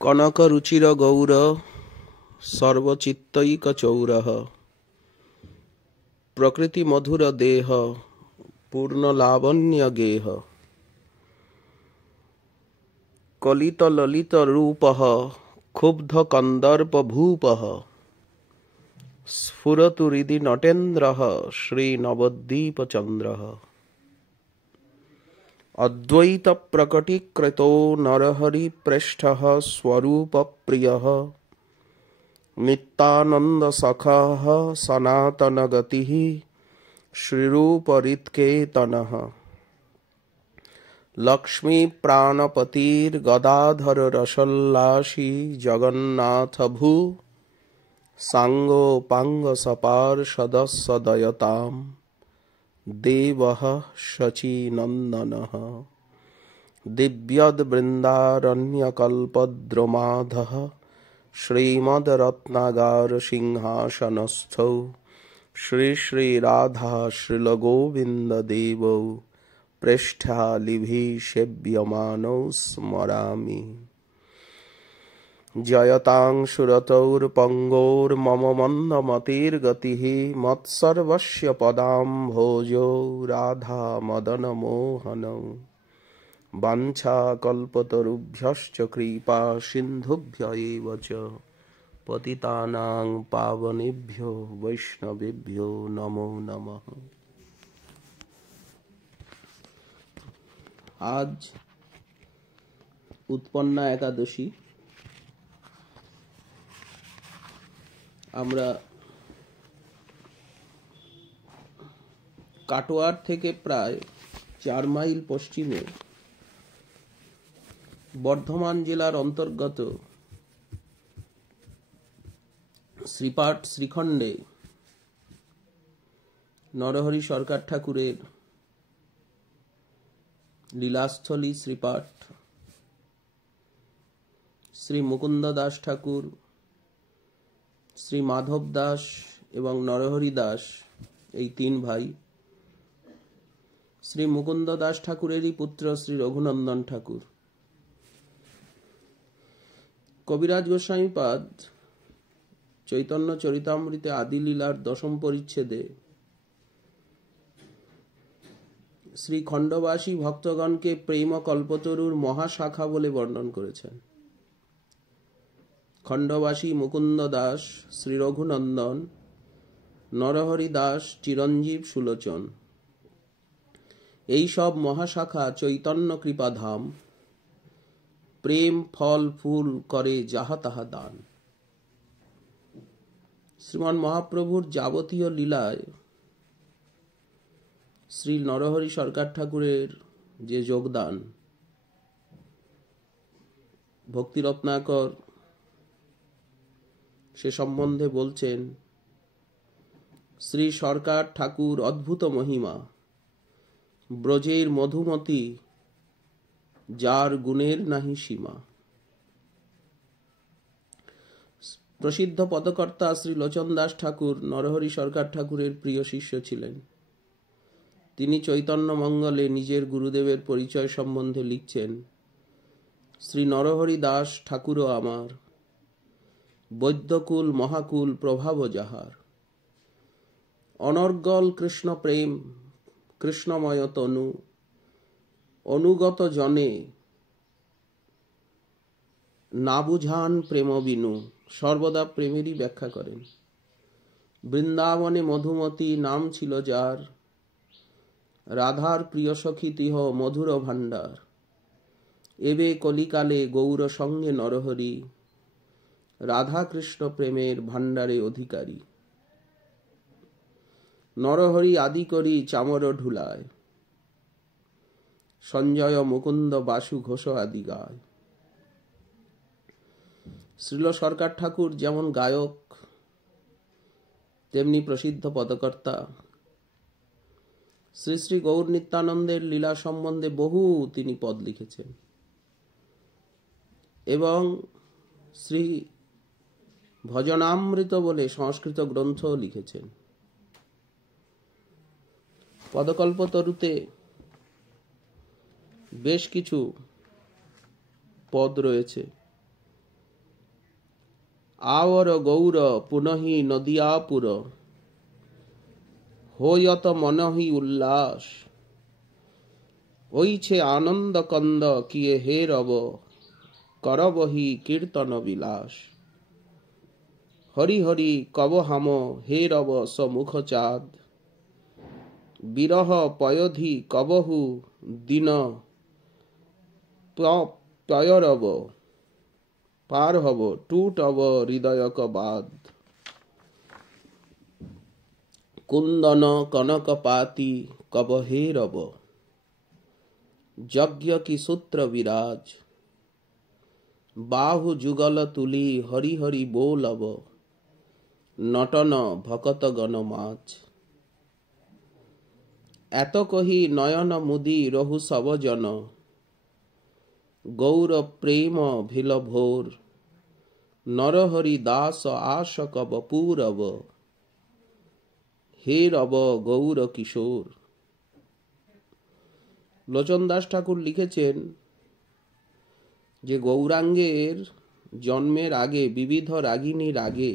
कनक रुचिर गौर सर्वचित्तैकचौरः प्रकृति मधुर देह पूर्ण लावण्य गेह कलित ललित रूपः क्षुब्ध कंदर्प भूपः स्फुरतु हृदि नटेन्द्रः श्री नवद्वीप चंद्रः अद्वैत प्रकटीकृतो नरहरि पृष्ठः स्वरूप प्रियः नित्यानंद सखः सनातन गतिः श्रीरूप रित्केतनः लक्ष्मी प्राणपतिर गदाधर रसल्लासी जगन्नाथ भू सांगो पांग सपार सदस्सदयताम देवः शचीनंदनः दिव्यद वृंदारण्यकल्पद्रुमाधः श्रीमद् रत्नागार सिंहासनस्थौ श्री श्री राधा श्रील गोविंद देवौ पृष्ठालिभिः सेव्यमानौ स्मरामि जयतां सुरतौर्पङ्गोर्मम मन्दमतिर्गतिः मत्सर्वस्य पदाम्भोजौ राधा मदन मोहनौ वाञ्छाकल्पतरुभ्यश्च कृपा सिन्धुभ्य एव च पतितानां पावनेभ्यो वैष्णवेभ्यो नमो नमः। आज उत्पन्ना एकादशी আমরা কাটোয়ার থেকে প্রায় 4 মাইল পশ্চিমে বর্ধমান জেলার অন্তর্গত শ্রীপাঠ শ্রীখণ্ডে নরহরি সরকার ঠাকুরের লীলাস্থলী শ্রীপাঠ শ্রী মুকুন্দ দাস ঠাকুর শ্রী মাধব দাস এবং নরহরি দাস এই 3 ভাই শ্রী মুকুন্দ দাস ঠাকুরেরই পুত্র শ্রী রঘুনন্দন ঠাকুর কবিরাজ গোস্বামীপাদ চৈতন্য চরিতামৃতে আদি লীলার 10ম পরিচ্ছেদে শ্রী খণ্ডবাসী ভক্তগণকে প্রেম কল্পতরুর মহাশাখা বলে বর্ণন করেছেন। খণ্ডবাসী মুকুন্দ দাস, শ্রী রঘুনন্দন, নরহরি দাস, চিরঞ্জীব সুলোচন, এই সব মহাশাখা চৈতন্য কৃপাধাম, প্রেম ফল ফুল করে যাহা তাহা দান। শ্রীমান মহাপ্রভুর যাবতীয় লীলায় শ্রী নরহরি সরকার ঠাকুরের যে যোগদান, ভক্তিরত্নাকর সে সম্বন্ধে বলছেন, শ্রী সরকার ঠাকুর অদ্ভুত মহিমা, ব্রজের মধুমতি, যার গুণের নাহি সীমা। প্রসিদ্ধ পদকর্তা শ্রী লোচন দাস ঠাকুর নরহরি সরকার ঠাকুরের প্রিয় শিষ্য ছিলেন। তিনি চৈতন্য মঙ্গলে নিজের গুরুদেবের পরিচয় সম্বন্ধে লিখছেন, শ্রী নরহরি দাস ঠাকুরও আমার, বৈদ্যকুল মহাকুল প্রভাব যাহার, অনর্গল কৃষ্ণ প্রেম কৃষ্ণময় তনু, অনুগত জনে না বুঝান প্রেম বিনু। সর্বদা প্রেমেরই ব্যাখ্যা করেন। বৃন্দাবনে মধুমতি নাম ছিল যার, রাধার প্রিয় সখী তিহ মধুর ভাণ্ডার, এবে কলিকালে গৌর সঙ্গে নরহরি, রাধা কৃষ্ণ প্রেমের ভাণ্ডারে অধিকারী। নরহরি আদি করি চামর ঢুলায়, সঞ্জয় মুকুন্দ বাসু ঘোষ আদি গায়। শ্রীল সরকার ঠাকুর যেমন গায়ক তেমনি প্রসিদ্ধ পদকর্তা। শ্রী শ্রী গৌর নিত্যানন্দের লীলা সম্বন্ধে বহু তিনি পদ লিখেছেন এবং শ্রী ভজনামৃত বলে সংস্কৃত গ্রন্থ লিখেছেন। পদকল্পতরুতে বেশ কিছু পদ রয়েছে। আওর গৌর পুনহি নদিয়াপুর, হয়ত মনহি উল্লাস, ওইছে আনন্দ কন্দ কিয়ে হে রব, করবহি কীর্তন বিলাস। হরি হরি কব হাম হে রব সমুখ চাঁদ, বিরহ পয়ধি কবহু দিন পয়রব, পার হব টুটব হৃদয়ক বাদ। কুন্দন কনক পাতি কব হে রব, যজ্ঞ কি সূত্র বিরাজ, বাহু যুগল তুলি হরি হরি বোলব, নটন ভকত গণ মাঝ। এত কহি নয়ন মুদি রহু সব জন, গৌর প্রেম ভিল ভোর, নরহরি দাস আশ কব পূরব, হে রব গৌর কিশোর। লোচন দাস ঠাকুর লিখেছেন যে গৌরাঙ্গের জন্মের আগে বিবিধ রাগিনীর আগে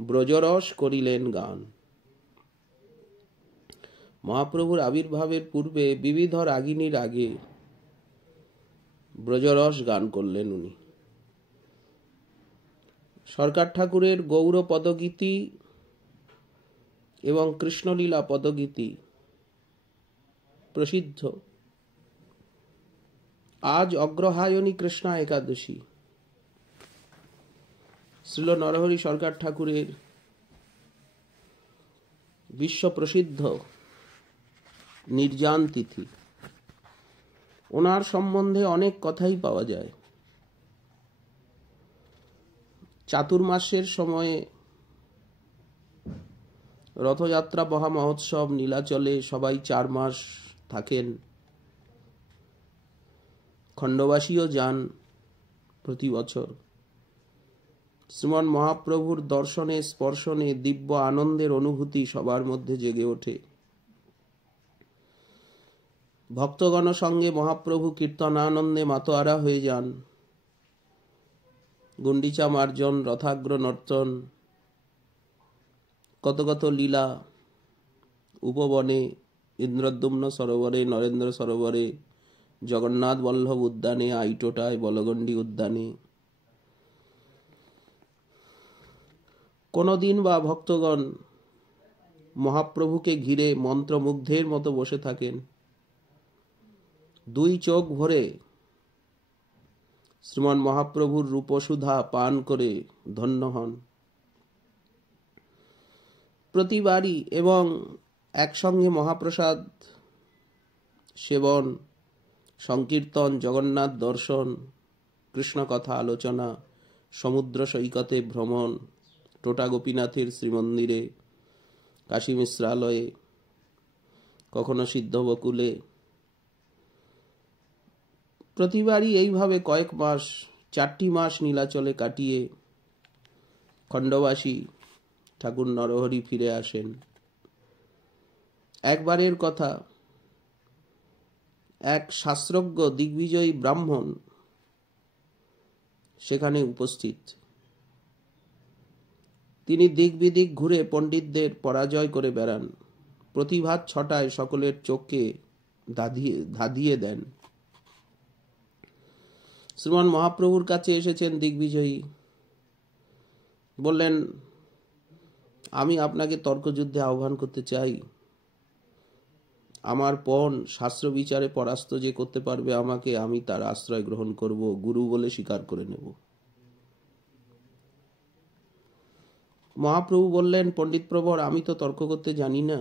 ব্রজরস করিলেন গান। মহাপ্রভুর আবির্ভাবের পূর্বে বিবিধ রাগিনীর আগে ব্রজরস গান করলেন উনি। সরকার ঠাকুরের গৌর পদগীতি এবং কৃষ্ণলীলা পদগীতি প্রসিদ্ধ। আজ অগ্রহায়ণী কৃষ্ণা একাদশী, শ্রীল নরহরি সরকার ঠাকুরের বিশ্ব প্রসিদ্ধ নির্জান তিথি। ওনার সম্বন্ধে অনেক কথাই পাওয়া যায়। চাতুর্মাসের সময়ে রথযাত্রা মহা মহোৎসব নীলাচলে সবাই 4 মাস থাকেন। খণ্ডবাসীও যান প্রতি বছর। শ্রীমন মহাপ্রভুর দর্শনে স্পর্শনে দিব্য আনন্দের অনুভূতি সবার মধ্যে জেগে ওঠে। ভক্তগণ সঙ্গে মহাপ্রভু কীর্তনানন্দে মাতোয়ারা হয়ে যান। গুন্ডিচা মার্জন, রথাগ্র নর্তন, কত কত লীলা উপবনে, ইন্দ্রদ্যুম্ন সরোবরে, নরেন্দ্র সরোবরে, জগন্নাথ বল্লভ উদ্যানে, আইটোটায়, বলগণ্ডী উদ্যানে। কোনদিন বা ভক্তগণ মহাপ্রভুকে ঘিরে মন্ত্রমুগ্ধের মতো বসে থাকেন, 2 চোখ ভরে শ্রীমন মহাপ্রভুর রূপসুধা পান করে ধন্য হন। প্রতিবারই এবং একসঙ্গে মহাপ্রসাদ সেবন, সংকীর্তন, জগন্নাথ দর্শন, কৃষ্ণ কথা আলোচনা, সমুদ্র সৈকতে ভ্রমণ, টোটা গোপীনাথের শ্রীমন্দিরে, কাশী মিশ্রালয়ে, কখনো সিদ্ধ বকুলে। প্রতিবারই এইভাবে কয়েক মাস, 4টি মাস নীলাচলে কাটিয়ে খণ্ডবাসী ঠাকুর নরহরি ফিরে আসেন। একবারের কথা, এক শাস্ত্রজ্ঞ দিগ্বিজয়ী ব্রাহ্মণ সেখানে উপস্থিত। তিনি দিক বিদিক ঘুরে পণ্ডিতদের পরাজয় করে বেড়ান। প্রতিভাত ছটায় সকলের চোখকে ধাঁধিয়ে দেন। শ্রীমান মহাপ্রভুর কাছে এসেছেন দিগ্বিজয়ী, বললেন, আমি আপনাকে তর্কযুদ্ধে আহ্বান করতে চাই। আমার পণ শাস্ত্র বিচারে পরাস্ত যে করতে পারবে আমাকে, আমি তার আশ্রয় গ্রহণ করব, গুরু বলে স্বীকার করে নেব। মহাপ্রভু বললেন, পণ্ডিত প্রবর, আমি তো তর্ক করতে জানি না,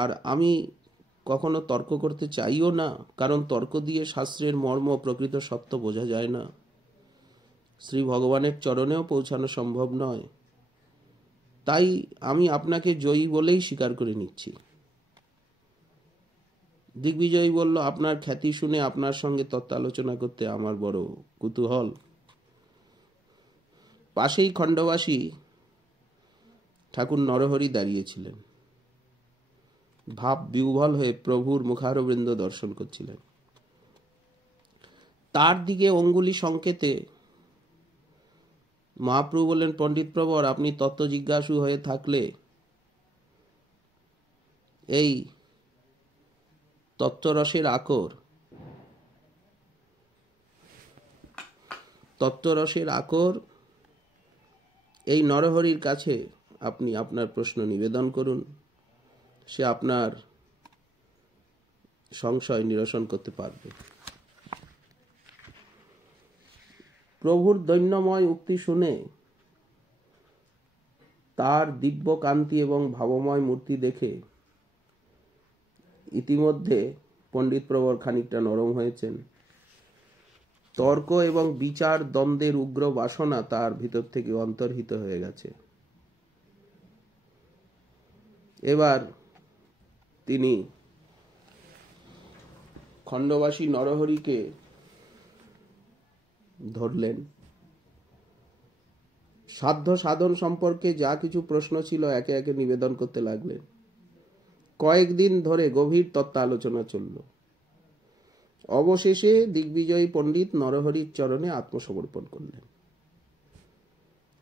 আর আমি কখনো তর্ক করতে চাইও না, কারণ তর্ক দিয়ে শাস্ত্রের মর্ম প্রকৃত সত্য বোঝা যায় না, শ্রী ভগবানের চরণেও পৌঁছানো সম্ভব নয়। তাই আমি আপনাকে জয়ী বলেই স্বীকার করে নিচ্ছি। দিগ্বিজয়ী বলল, আপনার খ্যাতি শুনে আপনার সঙ্গে তত্ত্বালোচনা করতে আমার বড় কুতূহল। পাশেই খণ্ডবাসী ঠাকুর নরহরি দাঁড়িয়েছিলেন, ভাব বিহ্বল হয়ে প্রভুর মুখারবৃন্দ দর্শন করছিলেন। তার দিকে অঙ্গুলি সংকেতে মহাপ্রভু বললেন, পণ্ডিত প্রবর, আপনি তত্ত্ব জিজ্ঞাসু হয়ে থাকলে এই তত্ত্বরসের আকর এই নরহরির কাছে আপনি আপনার প্রশ্ন নিবেদন করুন, সে আপনার সংশয় নিরসন করতে পারবে। প্রভুর দৈন্যময় উক্তি শুনে, তার দিব্য কান্তি এবং ভাবময় মূর্তি দেখে ইতিমধ্যে পণ্ডিত প্রবর খানিকটা নরম হয়েছেন। তর্ক এবং বিচার দ্বন্দ্বের উগ্র বাসনা তার ভিতর থেকে অন্তর্হিত হয়ে গেছে। এবার তিনি খণ্ডবাসী নরহরিকে ধরলেন, সাধ্য সাধন সম্পর্কে যা কিছু প্রশ্ন ছিল একে একে নিবেদন করতে লাগলেন। কয়েকদিন ধরে গভীর তত্ত্ব আলোচনা চলল। অবশেষে দিগ্বিজয়ী পণ্ডিত নরহরির চরণে আত্মসমর্পণ করলেন।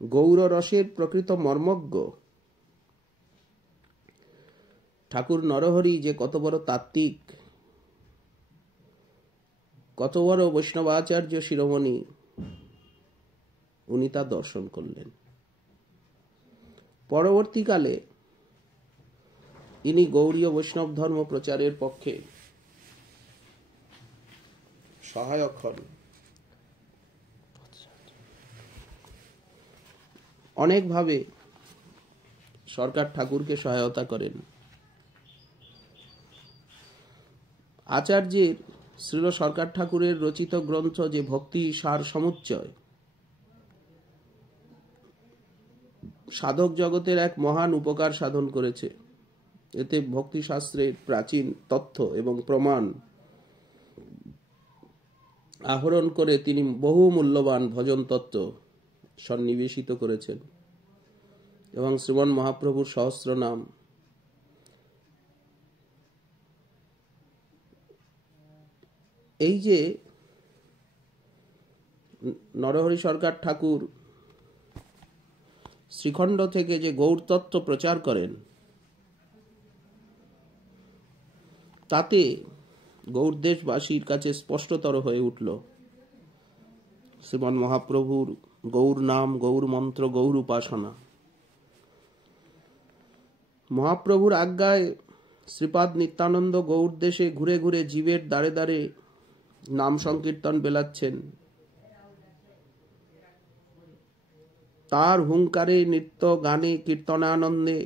গৌর রসের প্রকৃত মর্মজ্ঞ ঠাকুর নরহরি যে কত বড় তাত্ত্বিক, কত বড় বৈষ্ণবাচার্য শিরোমণি, উনি তা দর্শন করলেন। পরবর্তীকালে ইনি গৌড়ীয় বৈষ্ণব ধর্ম প্রচারের পক্ষে সহায়ক হন। অনেকভাবে সরকার ঠাকুরকে সহায়তা করেন। আচার্যের শ্রীল সরকার ঠাকুরের রচিত গ্রন্থ যে ভক্তি সার সমুচ্চয়, সাধক জগতের এক মহান উপকার সাধন করেছে। এতে ভক্তি শাস্ত্রের প্রাচীন তথ্য এবং প্রমাণ আহরণ করে তিনি বহু মূল্যবান ভজন তত্ত্ব সন্নিবেশিত করেছেন এবং শ্রীমন মহাপ্রভুর সহস্র নাম, এই যে নরহরি সরকার ঠাকুর শ্রীখণ্ড থেকে যে গৌর তত্ত্ব প্রচার করেন, তাতে গৌরদেশবাসীর কাছে স্পষ্টতর হয়ে উঠল শ্রীমন মহাপ্রভুর গৌর নাম, গৌর মন্ত্র, গৌর উপাসনা। মহাপ্রভুর আজ্ঞায় শ্রীপাদ নিত্যানন্দ গৌর দেশে ঘুরে ঘুরে জীবের দ্বারে দ্বারে নাম সংকীর্তন বেলাচ্ছেন। তার হুঙ্কারে, নৃত্য, গানে, কীর্তনানন্দে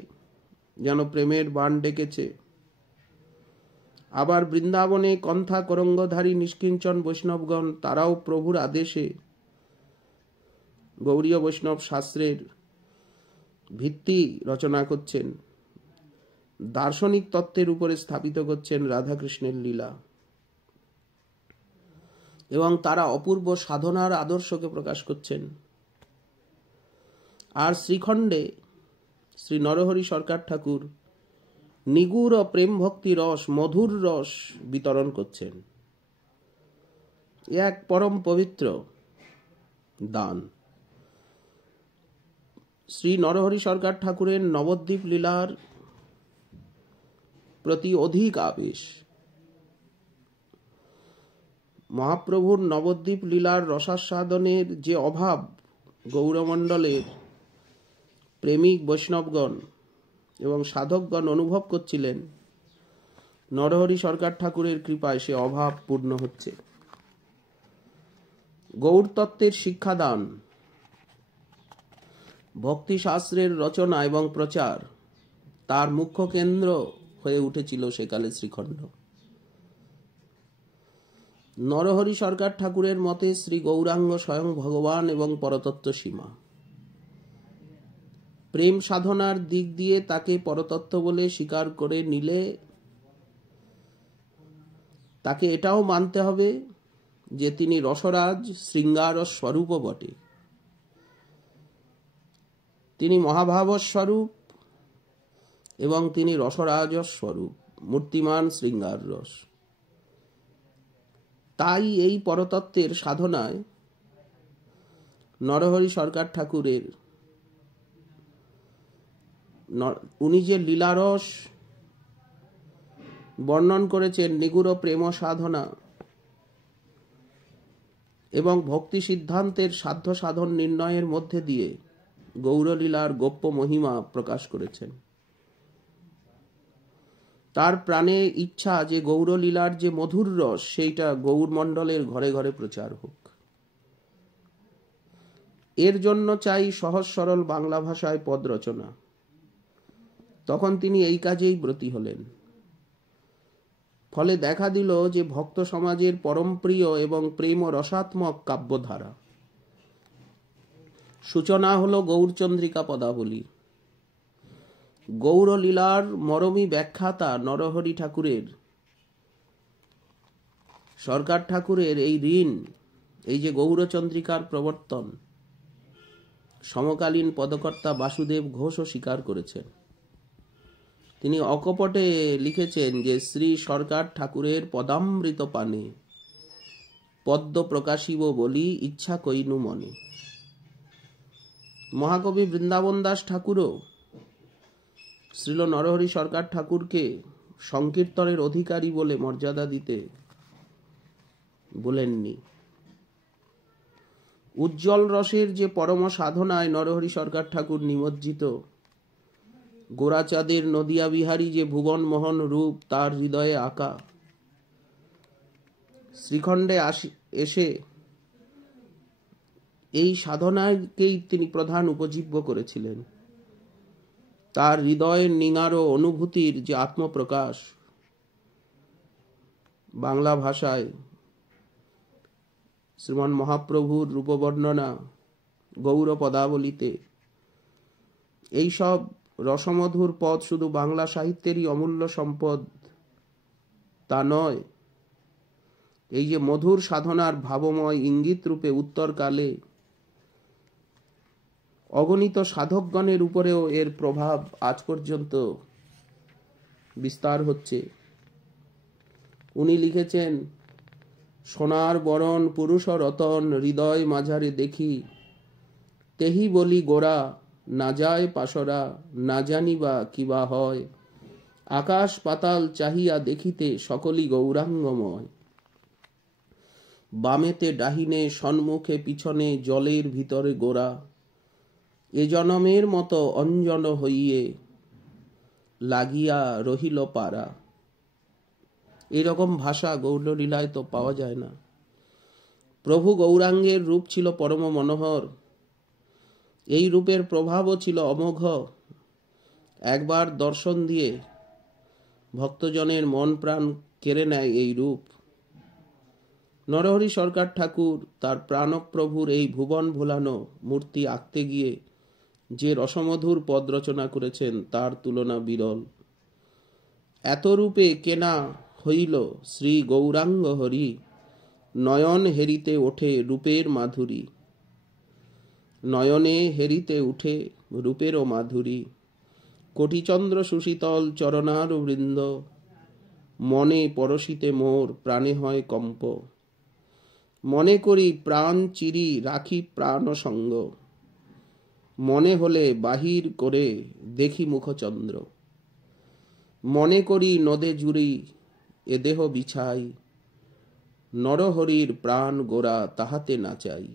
যেন প্রেমের বাণ ডেকেছে। আবার বৃন্দাবনে কন্থা করঙ্গধারী নিষ্কিঞ্চন বৈষ্ণবগণ, তারাও প্রভুর আদেশে গৌড়ীয় বৈষ্ণব শাস্ত্রের ভিত্তি রচনা করছেন, দার্শনিক তত্ত্বের উপরে স্থাপিত করছেন রাধাকৃষ্ণের লীলা, এবং তারা অপূর্ব সাধনার আদর্শকে প্রকাশ করছেন। আর শ্রীখণ্ডে শ্রী নরহরি সরকার ঠাকুর নিগুড় প্রেম ভক্তি রস, মধুর রস বিতরণ করছেন। এক পরম পবিত্র দান। শ্রী নরহরি সরকার ঠাকুরের নবদ্বীপ লীলার প্রতি অধিক আবেশ। মহাপ্রভুর নবদ্বীপ লীলার রসাস্বাদনের যে অভাব গৌরমণ্ডলের প্রেমিক বৈষ্ণবগণ এবং সাধকগণ অনুভব করছিলেন, নরহরি সরকার ঠাকুরের কৃপায় সে অভাব পূর্ণ হচ্ছে। গৌর তত্ত্বের শিক্ষাদান, ভক্তি শাস্ত্রের রচনা এবং প্রচার তার মুখ্য কেন্দ্র হয়ে উঠেছিল সেকালে শ্রীখণ্ড। নরহরি সরকার ঠাকুরের মতে শ্রী গৌরাঙ্গ স্বয়ং ভগবান এবং পরতত্ত্ব সীমা। প্রেম সাধনার দিক দিয়ে তাকে পরতত্ত্ব বলে স্বীকার করে নিলে তাকে এটাও মানতে হবে যে তিনি রসরাজ শৃঙ্গার স্বরূপ বটে। তিনি মহাভাব স্বরূপ এবং তিনি রসরাজ স্বরূপ, মূর্তিমান শৃঙ্গার রস। তাই এই পরতত্ত্বের সাধনায় নরহরি সরকার ঠাকুরের উনি যে লীলারস বর্ণন করেছেন নিগুড় প্রেম সাধনা এবং ভক্তি সিদ্ধান্তের সাধ্য সাধন নির্ণয়ের মধ্যে দিয়ে গৌরলীলার গোপ্য মহিমা প্রকাশ করেছেন। তার প্রাণে ইচ্ছা যে গৌরলীলার যে মধুর রস সেইটা গৌরমণ্ডলের ঘরে ঘরে প্রচার হোক। এর জন্য চাই সহজ সরল বাংলা ভাষায় পদ রচনা। তখন তিনি এই কাজেই ব্রতী হলেন। ফলে দেখা দিল যে ভক্ত সমাজের পরম প্রিয় এবং প্রেম রসাত্মক কাব্যধারা। সূচনা হলো গৌরচন্দ্রিকা পদাবলী। গৌরলীলার মরমী ব্যাখ্যাতা নরহরি ঠাকুরের, সরকার ঠাকুরের এই ঋণ, এই যে গৌরচন্দ্রিকার প্রবর্তন, সমকালীন পদকর্তা বাসুদেব ঘোষও স্বীকার করেছেন। তিনি অকপটে লিখেছেন যে শ্রী সরকার ঠাকুরের পদামৃত পানে পদ্ম প্রকাশিব বলি ইচ্ছা কইনু মনে। মহাকবি বৃন্দাবন দাস ঠাকুরও শ্রীল নরহরি সরকার ঠাকুরকে সংকীর্তনের অধিকারী বলে মর্যাদা দিতে বলেননি। উজ্জ্বল রসের যে পরম সাধনায় নরহরি সরকার ঠাকুর নিমজ্জিত, গোরাচাঁদের নদিয়া বিহারী যে ভুবন মোহন রূপ তার হৃদয়ে আঁকা, শ্রীখণ্ডে এসে এই সাধনাকেই তিনি প্রধান উপজীব্য করেছিলেন। তার হৃদয়ের নিঙার অনুভূতির যে আত্মপ্রকাশ বাংলা ভাষায় শ্রীমান মহাপ্রভুর রূপবর্ণনা গৌর পদাবলিতে, এইসব রসমধুর পদ শুধু বাংলা সাহিত্যেরই অমূল্য সম্পদ তা নয়, এই যে মধুর সাধনার ভাবময় ইঙ্গিত রূপে উত্তরকালে অগণিত সাধকগণের উপরেও এর প্রভাব আজ পর্যন্ত বিস্তার হচ্ছে। উনি লিখেছেন, সোনার বরণ পুরুষ রতন হৃদয় মাঝারে দেখি, তেহি বলি গোরা না যায় পাশরা না জানিবা কিবা হয়, আকাশ পাতাল চাহিয়া দেখিতে সকলই গৌরাঙ্গময়, বামেতে ডাহিনে সম্মুখে পিছনে জলের ভিতরে গোরা, এ জনমের মতো অঞ্জন হইয়ে লাগিয়া রহিল পারা। এরকম ভাষা গৌরলীলায় তো পাওয়া যায় না। প্রভু গৌরাঙ্গের রূপ ছিল পরম মনোহর, এই রূপের প্রভাবও ছিল অমোঘ। একবার দর্শন দিয়ে ভক্তজনের মন প্রাণ কেড়ে নেয় এই রূপ। নরহরি সরকার ঠাকুর তার প্রাণপ্রভুর এই ভুবন ভোলানো মূর্তি আঁকতে গিয়ে যে রসমধুর পদ রচনা করেছেন তার তুলনা বিরল। এত রূপে কেনা হইল শ্রী গৌরাঙ্গ হরি, নয়ন হেরিতে ওঠে রূপের মাধুরী, নয়নে হেরিতে উঠে রূপেরও মাধুরী, কোটিচন্দ্র সুশীতল চরণার বৃন্দ, মনে পরশিতে মোর প্রাণে হয় কম্প, মনে করি প্রাণ চিরি রাখি প্রাণ সঙ্গ, মনে হলে বাহির করে দেখি মুখচন্দ্র, মনে করি নদে জুড়ি এ দেহ বিছাই, নরহরির প্রাণ গোরা তাহাতে নাচাই।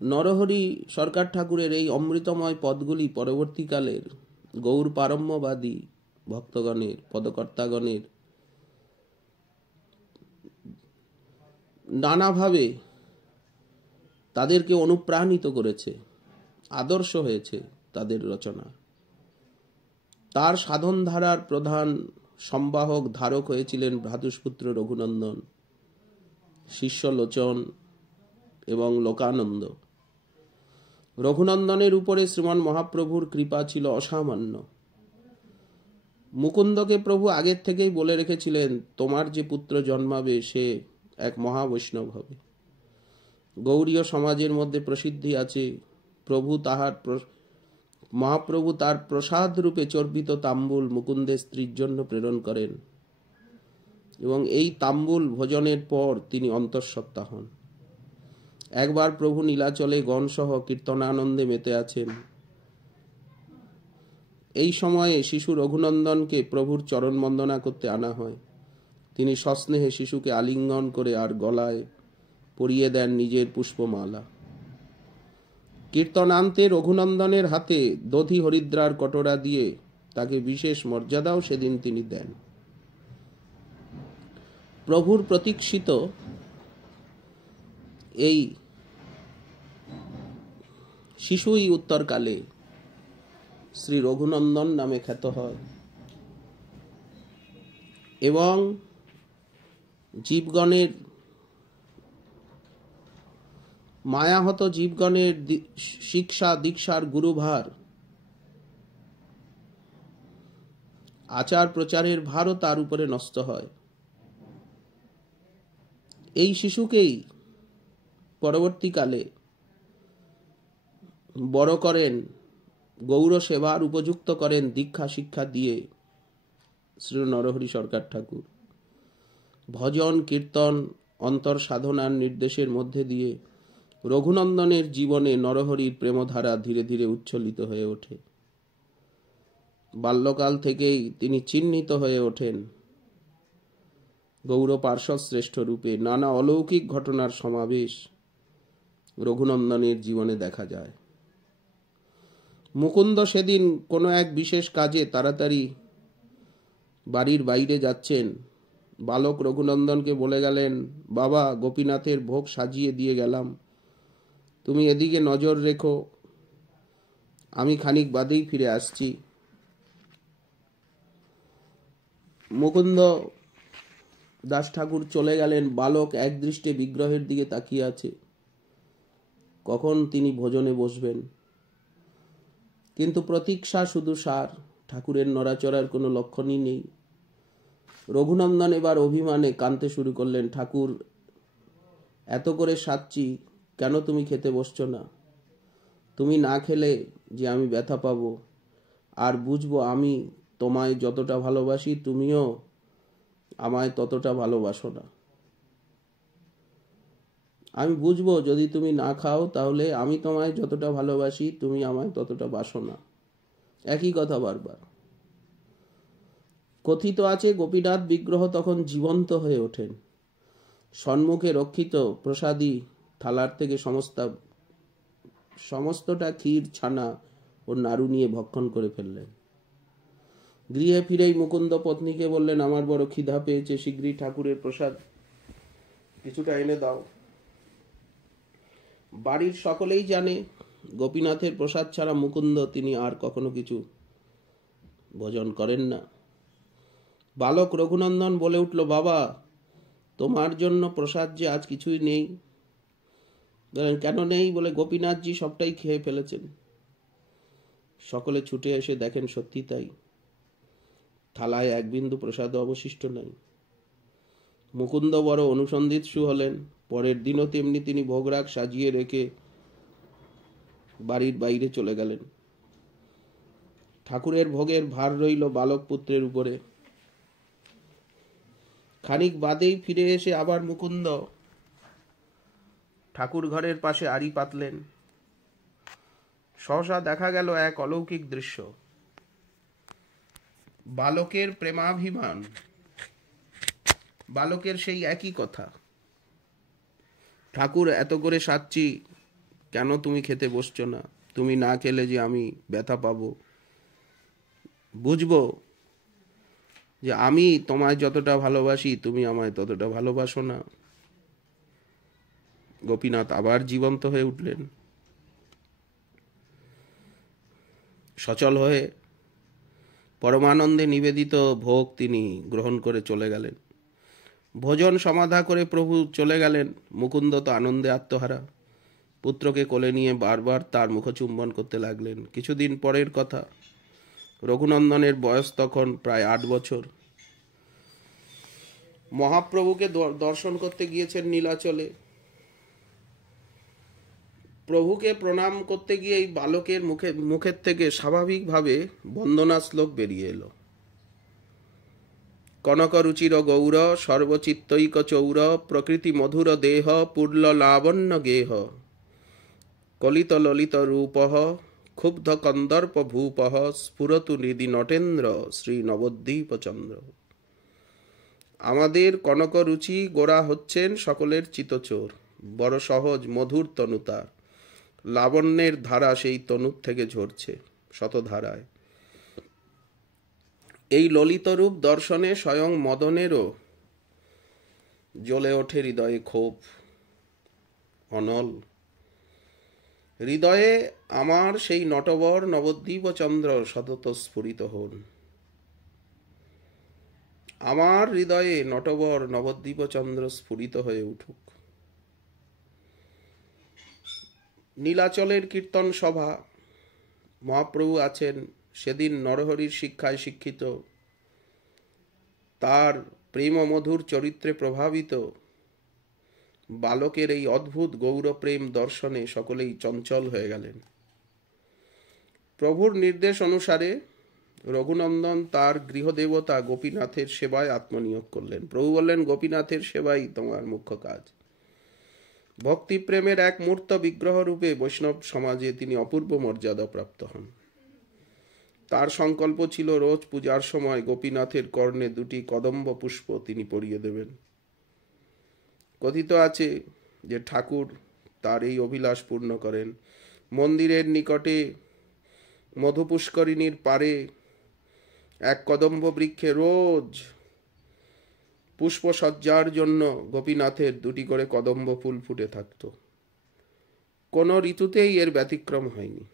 নরহরি সরকার ঠাকুরের এই অমৃতময় পদগুলি পরবর্তীকালের গৌর পারম্যবাদী ভক্তগণের, পদকর্তাগণের নানাভাবে তাদেরকে অনুপ্রাণিত করেছে, আদর্শ হয়েছে তাদের রচনা। তার সাধন ধারার প্রধান সম্বাহক ধারক হয়েছিলেন ভ্রাতুষ্পুত্র রঘুনন্দন, শিষ্য লোচন এবং লোকানন্দ। রঘুনন্দনের উপরে শ্রীমান মহাপ্রভুর কৃপা ছিল অসামান্য। মুকুন্দকে প্রভু আগের থেকেই বলে রেখেছিলেন, তোমার যে পুত্র জন্মাবে সে এক মহাবৈষ্ণব হবে। গৌড়ীয় সমাজের মধ্যে প্রসিদ্ধি আছে, মহাপ্রভু তার প্রসাদ রূপে চর্বিত তাম্বুল মুকুন্দের স্ত্রীর জন্য প্রেরণ করেন এবং এই তাম্বুল ভোজনের পর তিনি অন্তঃসত্ত্বা হন। একবার প্রভু নীলাচলে গণসহ কীর্তনানন্দে মেতে আছেন। এই সময়ে শিশু রঘুনন্দনকে প্রভুর চরণ বন্দনা করতে আনা হয়। তিনি সস্নেহে শিশুকে আলিঙ্গন করে আর গলায় পরিয়ে দেন নিজের পুষ্পমালা। কীর্তনান্তে রঘুনন্দনের হাতে দধি হরিদ্রার কটোরা দিয়ে তাকে বিশেষ মর্যাদাও সেদিন তিনি দেন। প্রভুর প্রতীক্ষিত এই শিশুই উত্তরকালে শ্রী রঘুনন্দন নামে খ্যাত হয় এবং জীবগণের মায়াহত জীবগণের শিক্ষা দীক্ষার গুরুভার, আচার প্রচারের ভারও তার উপরে ন্যস্ত হয়। এই শিশুকেই পরবর্তীকালে বড় করেন, গৌর সেবার উপযুক্ত করেন দীক্ষা শিক্ষা দিয়ে শ্রী নরহরি সরকার ঠাকুর। ভজন কীর্তন অন্তর সাধনার নির্দেশের মধ্যে দিয়ে রঘুনন্দনের জীবনে নরহরির প্রেমধারা ধীরে ধীরে উচ্ছ্বলিত হয়ে ওঠে। বাল্যকাল থেকেই তিনি চিহ্নিত হয়ে ওঠেন গৌর পার্শ্বদ শ্রেষ্ঠ রূপে। নানা অলৌকিক ঘটনার সমাবেশ রঘুনন্দনের জীবনে দেখা যায়। মুকুন্দ সেদিন কোনো এক বিশেষ কাজে তাড়াতাড়ি বাড়ির বাইরে যাচ্ছেন। বালক রঘুনন্দনকে বলে গেলেন, বাবা, গোপীনাথের ভোগ সাজিয়ে দিয়ে গেলাম, তুমি এদিকে নজর রেখো, আমি খানিক বাদেই ফিরে আসছি। মুকুন্দ দাস ঠাকুর চলে গেলেন। বালক একদৃষ্টে বিগ্রহের দিকে তাকিয়ে আছে, কখন তিনি ভোজনে বসবেন। কিন্তু প্রতীক্ষা শুধু সার, ঠাকুরের নড়াচড়ার কোনো লক্ষণই নেই। রঘুনন্দন এবার অভিমানে কাঁদতে শুরু করলেন, ঠাকুর, এত করে সাচ্ছি, কেন তুমি খেতে বসছো না? তুমি না খেলে যে আমি ব্যথা পাবো, আর বুঝবো আমি তোমায় যতটা ভালোবাসি তুমিও আমায় ততটা ভালোবাসো না। আমি বুঝবো যদি তুমি না খাও তাহলে আমি তোমায় যতটা ভালোবাসি তুমি আমায় ততটা বাসো না। একই কথা বারবার। কথিত আছে গোপীনাথ বিগ্রহ তখন জীবন্ত হয়ে ওঠেন। সম্মুখে রক্ষিত প্রসাদী থালার থেকে সমস্তটা ক্ষীর, ছানা ও নাড়ু নিয়ে ভক্ষণ করে ফেললেন। গৃহে ফিরেই মুকুন্দ পত্নীকে বললেন, আমার বড় ক্ষিধা পেয়েছে, শীঘ্রই ঠাকুরের প্রসাদ কিছুটা এনে দাও। বাড়ির সকলেই জানে গোপীনাথের প্রসাদ ছাড়া মুকুন্দ তিনি আর কখনো কিছু ভোজন করেন না। বালক রঘুনন্দন বলে উঠল, বাবা, তোমার জন্য প্রসাদ যে আজ কিছুই নেই। কেন নেই? বলে, গোপীনাথজি সবটাই খেয়ে ফেলেছেন। সকলে ছুটে এসে দেখেন সত্যি তাই, থালায় এক বিন্দু প্রসাদ অবশিষ্ট নাই। মুকুন্দ বড় অনুসন্ধিৎসু হলেন। পরের দিনও তেমনি তিনি ভোগরাগ সাজিয়ে রেখে বাড়ির বাইরে চলে গেলেন। ঠাকুরের ভোগের ভার রইল বালক পুত্রের উপরে। খানিক বাদেই ফিরে এসে আবার মুকুন্দ ঠাকুর ঘরের পাশে আড়ি পাতলেন। সহসা দেখা গেল এক অলৌকিক দৃশ্য। বালকের প্রেমাভিমান, বালকের সেই একই কথা, ঠাকুর, এত করে সাচ্ছি, কেন তুমি খেতে বসছো না? তুমি না খেলে যে আমি ব্যথা পাবো, বুঝবো যে আমি তোমায় যতটা ভালোবাসি তুমি আমায় ততটা ভালোবাসো না। গোপীনাথ আবার জীবন্ত হয়ে উঠলেন। সচল হয়ে পরমানন্দে নিবেদিত ভোগ তিনি গ্রহণ করে চলে গেলেন। ভোজন সমাধা করে প্রভু চলে গেলেন। মুকুন্দ তো আনন্দে আত্মহারা। পুত্রকে কোলে নিয়ে বারবার তার মুখচুম্বন করতে লাগলেন। কিছুদিন পরের কথা, রঘুনন্দনের বয়স তখন প্রায় 8 বছর। মহাপ্রভুকে দর্শন করতে গিয়েছেন নীলাচলে। প্রভুকে প্রণাম করতে গিয়ে এই বালকের মুখের থেকে স্বাভাবিকভাবে বন্দনা শ্লোক বেরিয়ে এলো। কনকরুচির গৌর সর্বচিত্তৈক চৌর প্রকৃতি মধুর দেহ পূর্ল লাবণ্য গেহ কলিত ললিত রূপঃ ক্ষুব্ধ কন্দর্প ভূপঃ স্ফুরতু নিধি নটেন্দ্র শ্রী নবদ্বীপ চন্দ্র। আমাদের কনকরুচি গোরা হচ্ছেন সকলের চিতচোর, বড় সহজ মধুর তনু তার, লাবণ্যের ধারা সেই তনুর থেকে ঝরছে শতধারায়। এই ললিত রূপ দর্শনে স্বয়ং মদনেরও জ্বলে ওঠে হৃদয়ে ক্ষোভ অনল। হৃদয়ে আমার সেই নটবর নবদ্বীপ চন্দ্র সতত স্ফুরিত হন। আমার হৃদয়ে নটবর নবদ্বীপ চন্দ্র স্ফুরিত হয়ে উঠুক। নীলাচলের কীর্তন সভা, মহাপ্রভু আছেন সেদিন নরহরির শিক্ষায় শিক্ষিত, তার প্রেম মধুর চরিত্রে প্রভাবিত বালকের এই অদ্ভুত গৌরপ্রেম দর্শনে সকলেই চঞ্চল হয়ে গেলেন। প্রভুর নির্দেশ অনুসারে রঘুনন্দন তার গৃহদেবতা গোপীনাথের সেবায় আত্মনিয়োগ করলেন। প্রভু বললেন, গোপীনাথের সেবাই তোমার মুখ্য কাজ। ভক্তিপ্রেমের এক মূর্ত বিগ্রহ রূপে বৈষ্ণব সমাজে তিনি অপূর্ব মর্যাদা প্রাপ্ত হন। তার সংকল্প ছিল রোজ পূজার সময় গোপীনাথের কর্ণে দুটি কদম্ব পুষ্প তিনি পরিয়ে দেবেন। কথিত আছে যে ঠাকুর তার এই অভিলাষ পূর্ণ করেন। মন্দিরের নিকটে মধুপুষ্করিণীর পারে এক কদম্ব বৃক্ষে রোজ পুষ্পসজ্জার জন্য গোপীনাথের দুটি করে কদম্ব ফুল ফুটে থাকত। কোনো ঋতুতেই এর ব্যতিক্রম হয়নি।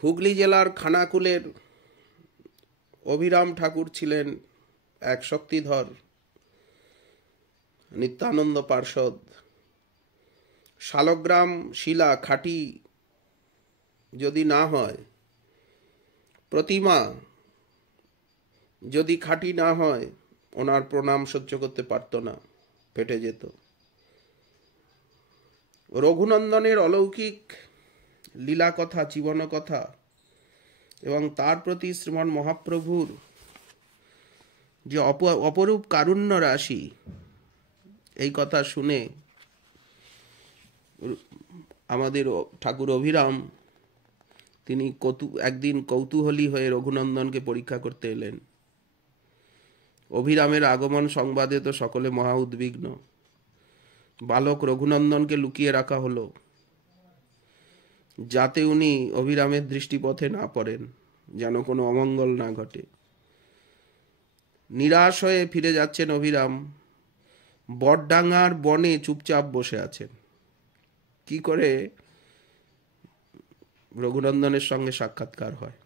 হুগলি জেলার খানাকুলের অভিরাম ঠাকুর ছিলেন এক শক্তিধর নিত্যানন্দ পার্ষদ। শালগ্রাম শিলা খাঁটি যদি না হয়, প্রতিমা যদি খাঁটি না হয়, ওনার প্রণাম সহ্য করতে পারত না, ফেটে যেত। রঘুনন্দনের অলৌকিক লীলা কথা, জীবন কথা এবং তার প্রতি শ্রীমান মহাপ্রভুর যে অপরূপ কারুণ্য রাশি, এই কথা শুনে আমাদের ঠাকুর অভিরাম তিনি একদিন কৌতূহলী হয়ে রঘুনন্দনকে পরীক্ষা করতে এলেন। অভিরামের আগমন সংবাদে তো সকলে মহা উদ্বিগ্ন। বালক রঘুনন্দনকে লুকিয়ে রাখা হলো যাতে উনি অভিরামের দৃষ্টিপথে না পড়েন, যেন কোনো অমঙ্গল না ঘটে। নিরাশ হয়ে ফিরে যাচ্ছেন অভিরাম। বটডাঙ্গার বনে চুপচাপ বসে আছেন। কি করে রঘুনন্দনের সঙ্গে সাক্ষাৎকার হয়?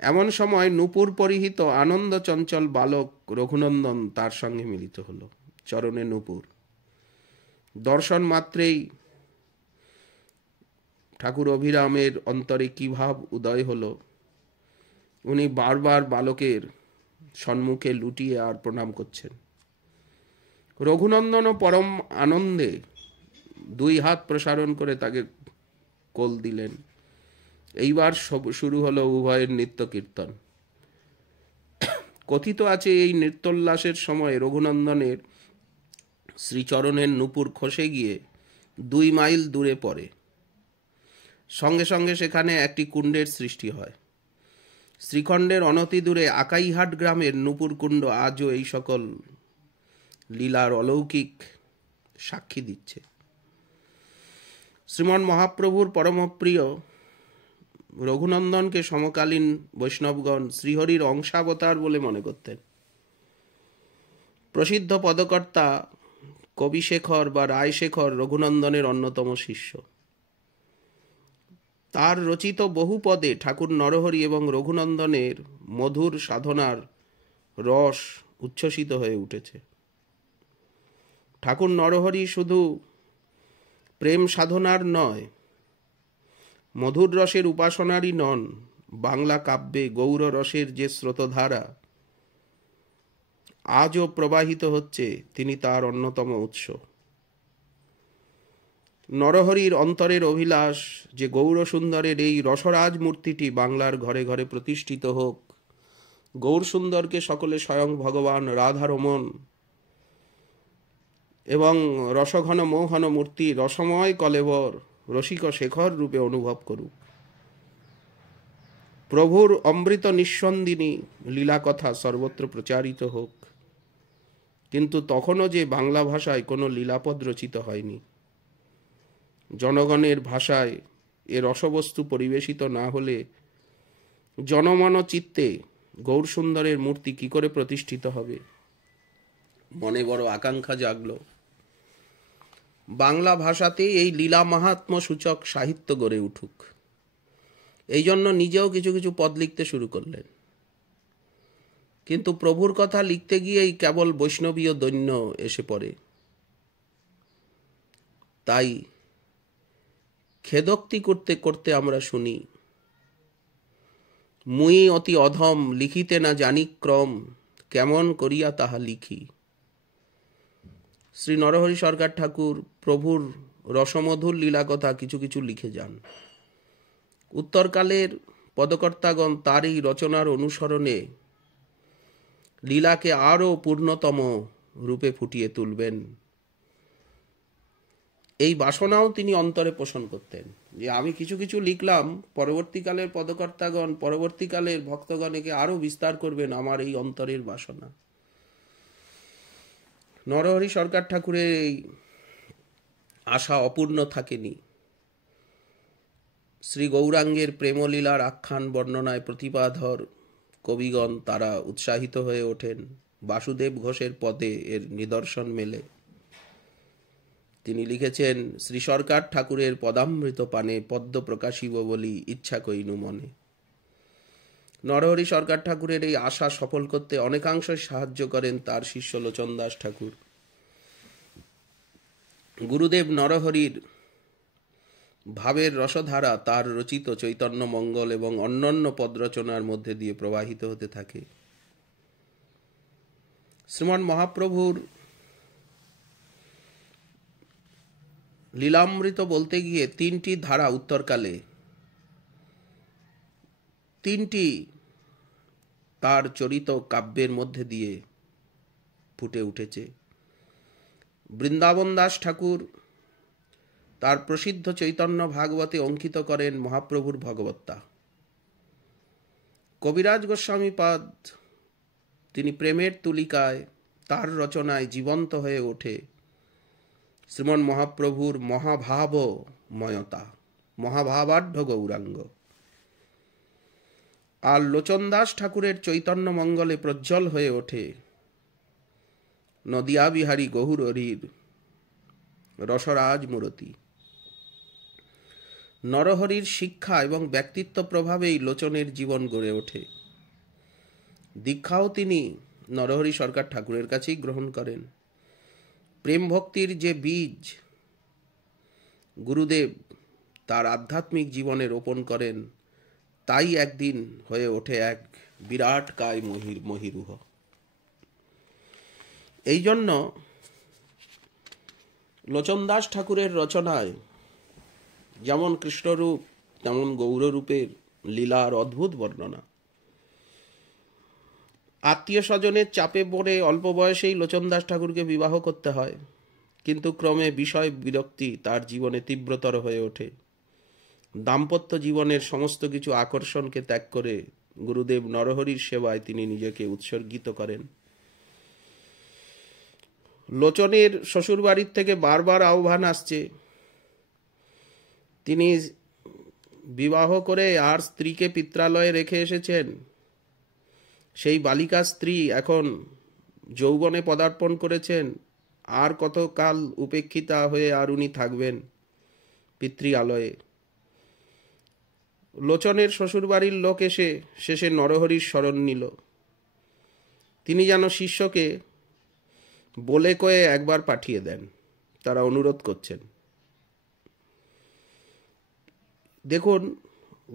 এমন সময় নূপুর পরিহিত আনন্দ চঞ্চল বালক রঘুনন্দন তার সঙ্গে মিলিত হলো। চরণে নূপুর। দর্শন মাত্রেই ঠাকুর অভিরামের অন্তরে কি ভাব উদয় হলো, উনি বারবার বালকের সম্মুখে লুটিয়ে আর প্রণাম করছেন। রঘুনন্দনও পরম আনন্দে দুই হাত প্রসারণ করে তাকে কোল দিলেন। এইবার শুরু হলো উভয়ের নৃত্য কীর্তন। কথিত আছে এই নৃত্যোল্লাসের সময় রঘুনন্দনের শ্রীচরণের নূপুর খসে গিয়ে 2 মাইল দূরে পড়ে। সঙ্গে সঙ্গে সেখানে একটি কুণ্ডের সৃষ্টি হয়। শ্রীখণ্ডের অনতি দূরে আকাইহাট গ্রামের নূপুর কুণ্ড আজও এই সকল লীলার অলৌকিক সাক্ষী দিচ্ছে। শ্রীমন মহাপ্রভুর পরমপ্রিয় রঘুনন্দনকে সমকালীন বৈষ্ণবগণ শ্রীহরির অংশাবতার বলে মনে করতেন। প্রসিদ্ধ পদকর্তা কবিশেখর বা রায়শেখর রঘুনন্দনের অন্যতম শিষ্য। তার রচিত বহু পদে ঠাকুর নরহরি এবং রঘুনন্দনের মধুর সাধনার রস উচ্ছ্বসিত হয়ে উঠেছে। ঠাকুর নরহরি শুধু প্রেম সাধনার নয়, মধুর রসের উপাসনারই নন, বাংলা কাব্যে গৌর রসের যে স্রোতধারা আজও প্রবাহিত হচ্ছে, তিনি তার অন্যতম উৎস। নরহরির অন্তরের অভিলাষ যে গৌর সুন্দরের এই রসরাজ মূর্তিটি বাংলার ঘরে ঘরে প্রতিষ্ঠিত হোক গৌর সুন্দরকে সকলে স্বয়ং ভগবান রাধারমণ এবং রসঘন মোহন মূর্তি রসময় কলেবর রসিক শেখর রূপে অনুভব করুক। প্রভুর অমৃত নিঃসন্দিনী লীলা কথা সর্বত্র প্রচারিত হোক। কিন্তু তখনও যে বাংলা ভাষায় কোনো লীলাপদ রচিত হয়নি, জনগণের ভাষায় এ রসবস্তু পরিবেশিত না হলে জনমন চিত্তে গৌরসুন্দরের মূর্তি কি করে প্রতিষ্ঠিত হবে? মনে বড় আকাঙ্ক্ষা জাগল, বাংলা ভাষাতে এই লীলা মাহাত্ম্য সূচক সাহিত্য গড়ে উঠুক। এই জন্য নিজেও কিছু কিছু পদ লিখতে শুরু করলেন। কিন্তু প্রভুর কথা লিখতে গিয়েই কেবল বৈষ্ণবীয় দৈন্য এসে পড়ে। তাই খেদোক্তি করতে করতে আমরা শুনি, মুই অতি অধম লিখিতে না জানি ক্রম, কেমন করিয়া তাহা লিখি। শ্রী নরহরি সরকার ঠাকুর প্রভুর রসমধুর লীলা কথা কিছু কিছু লিখে যান। উত্তরকালের পদকর্তাগণ তার এই রচনার অনুসরণে লীলাকে আরও পূর্ণতম রূপে ফুটিয়ে তুলবেন, এই বাসনাও তিনি অন্তরে পোষণ করতেন। যে আমি কিছু কিছু লিখলাম, পরবর্তীকালের পদকর্তাগণ পরবর্তীকালের ভক্তগণ একে আরও বিস্তার করবেন, আমার এই অন্তরের বাসনা। নরহরি সরকার ঠাকুরের এই আশা অপূর্ণ থাকেনি। শ্রী গৌরাঙ্গের প্রেমলীলার আখ্যান বর্ণনায় প্রতিভাধর কবিগণ তারা উৎসাহিত হয়ে ওঠেন। বাসুদেব ঘোষের পদে এর নিদর্শন মেলে। তিনি লিখেছেন, শ্রী সরকার ঠাকুরের পদামৃত পানে পদ্ম প্রকাশিব বলি ইচ্ছা কইনু মনে। নরহরি সরকার ঠাকুরের এই আশা সফল করতে অনেকাংশ সাহায্য করেন তার শিষ্য লোচন দাস ঠাকুর। গুরুদেব নরহরির ভাবের রসধারা তার রচিত চৈতন্য মঙ্গল এবং অন্যান্য পদ রচনার মধ্যে দিয়ে প্রবাহিত হতে থাকে। শ্রীমন মহাপ্রভুর লীলামৃত বলতে গিয়ে তিনটি ধারা উত্তরকালে, তিনটি তার চরিত কাব্যের মধ্যে দিয়ে ফুটে উঠেছে। বৃন্দাবন দাস ঠাকুর তার প্রসিদ্ধ চৈতন্য ভাগবতে অঙ্কিত করেন মহাপ্রভুর ভগবত্তা। কবিরাজ গোস্বামীপাদ তিনি প্রেমের তুলিকায় তার রচনায় জীবন্ত হয়ে ওঠে শ্রীমন মহাপ্রভুর মহাভাবময়তা, মহাভাবাঢ্য গৌরাঙ্গ। আর লোচন দাস ঠাকুরের চৈতন্য মঙ্গলে প্রজ্জ্বল হয়ে ওঠে নদিয়া বিহারী গহুরহরির রসরাজ মূরতি। নরহরির শিক্ষা এবং ব্যক্তিত্ব প্রভাবেই লোচনের জীবন গড়ে ওঠে। দীক্ষাও তিনি নরহরি সরকার ঠাকুরের কাছেই গ্রহণ করেন। প্রেম ভক্তির যে বীজ গুরুদেব তার আধ্যাত্মিক জীবনে রোপণ করেন, তাই একদিন হয়ে ওঠে এক বিরাট কায় মহিরুহ। এই জন্য লোচন দাস ঠাকুরের রচনায় যেমন কৃষ্ণরূপ তেমন গৌররূপের লীলার অদ্ভুত বর্ণনা। আত্মীয় স্বজনের চাপে পড়ে অল্প বয়সেই লোচন দাস ঠাকুরকে বিবাহ করতে হয়, কিন্তু ক্রমে বিষয় বিরক্তি তার জীবনে তীব্রতর হয়ে ওঠে। দাম্পত্য জীবনের সমস্ত কিছু আকর্ষণকে ত্যাগ করে গুরুদেব নরহরির সেবায় তিনি নিজেকে উৎসর্গিত করেন। লোচনের শ্বশুরবাড়ির থেকে বারবার আহ্বান আসছে, তিনি বিবাহ করে আর স্ত্রীকে পিত্রালয়ে রেখে এসেছেন। সেই বালিকা স্ত্রী এখন যৌবনে পদার্পণ করেছেন, আর কতকাল উপেক্ষিতা হয়ে আর উনি থাকবেন পিতৃআলয়ে। লোচনের শ্বশুরবাড়ির লোক এসে শেষে নরহরির শরণ নিল। তিনি যেন শিষ্যকে বলে কয়ে একবার পাঠিয়ে দেন, তারা অনুরোধ করছেন। দেখুন,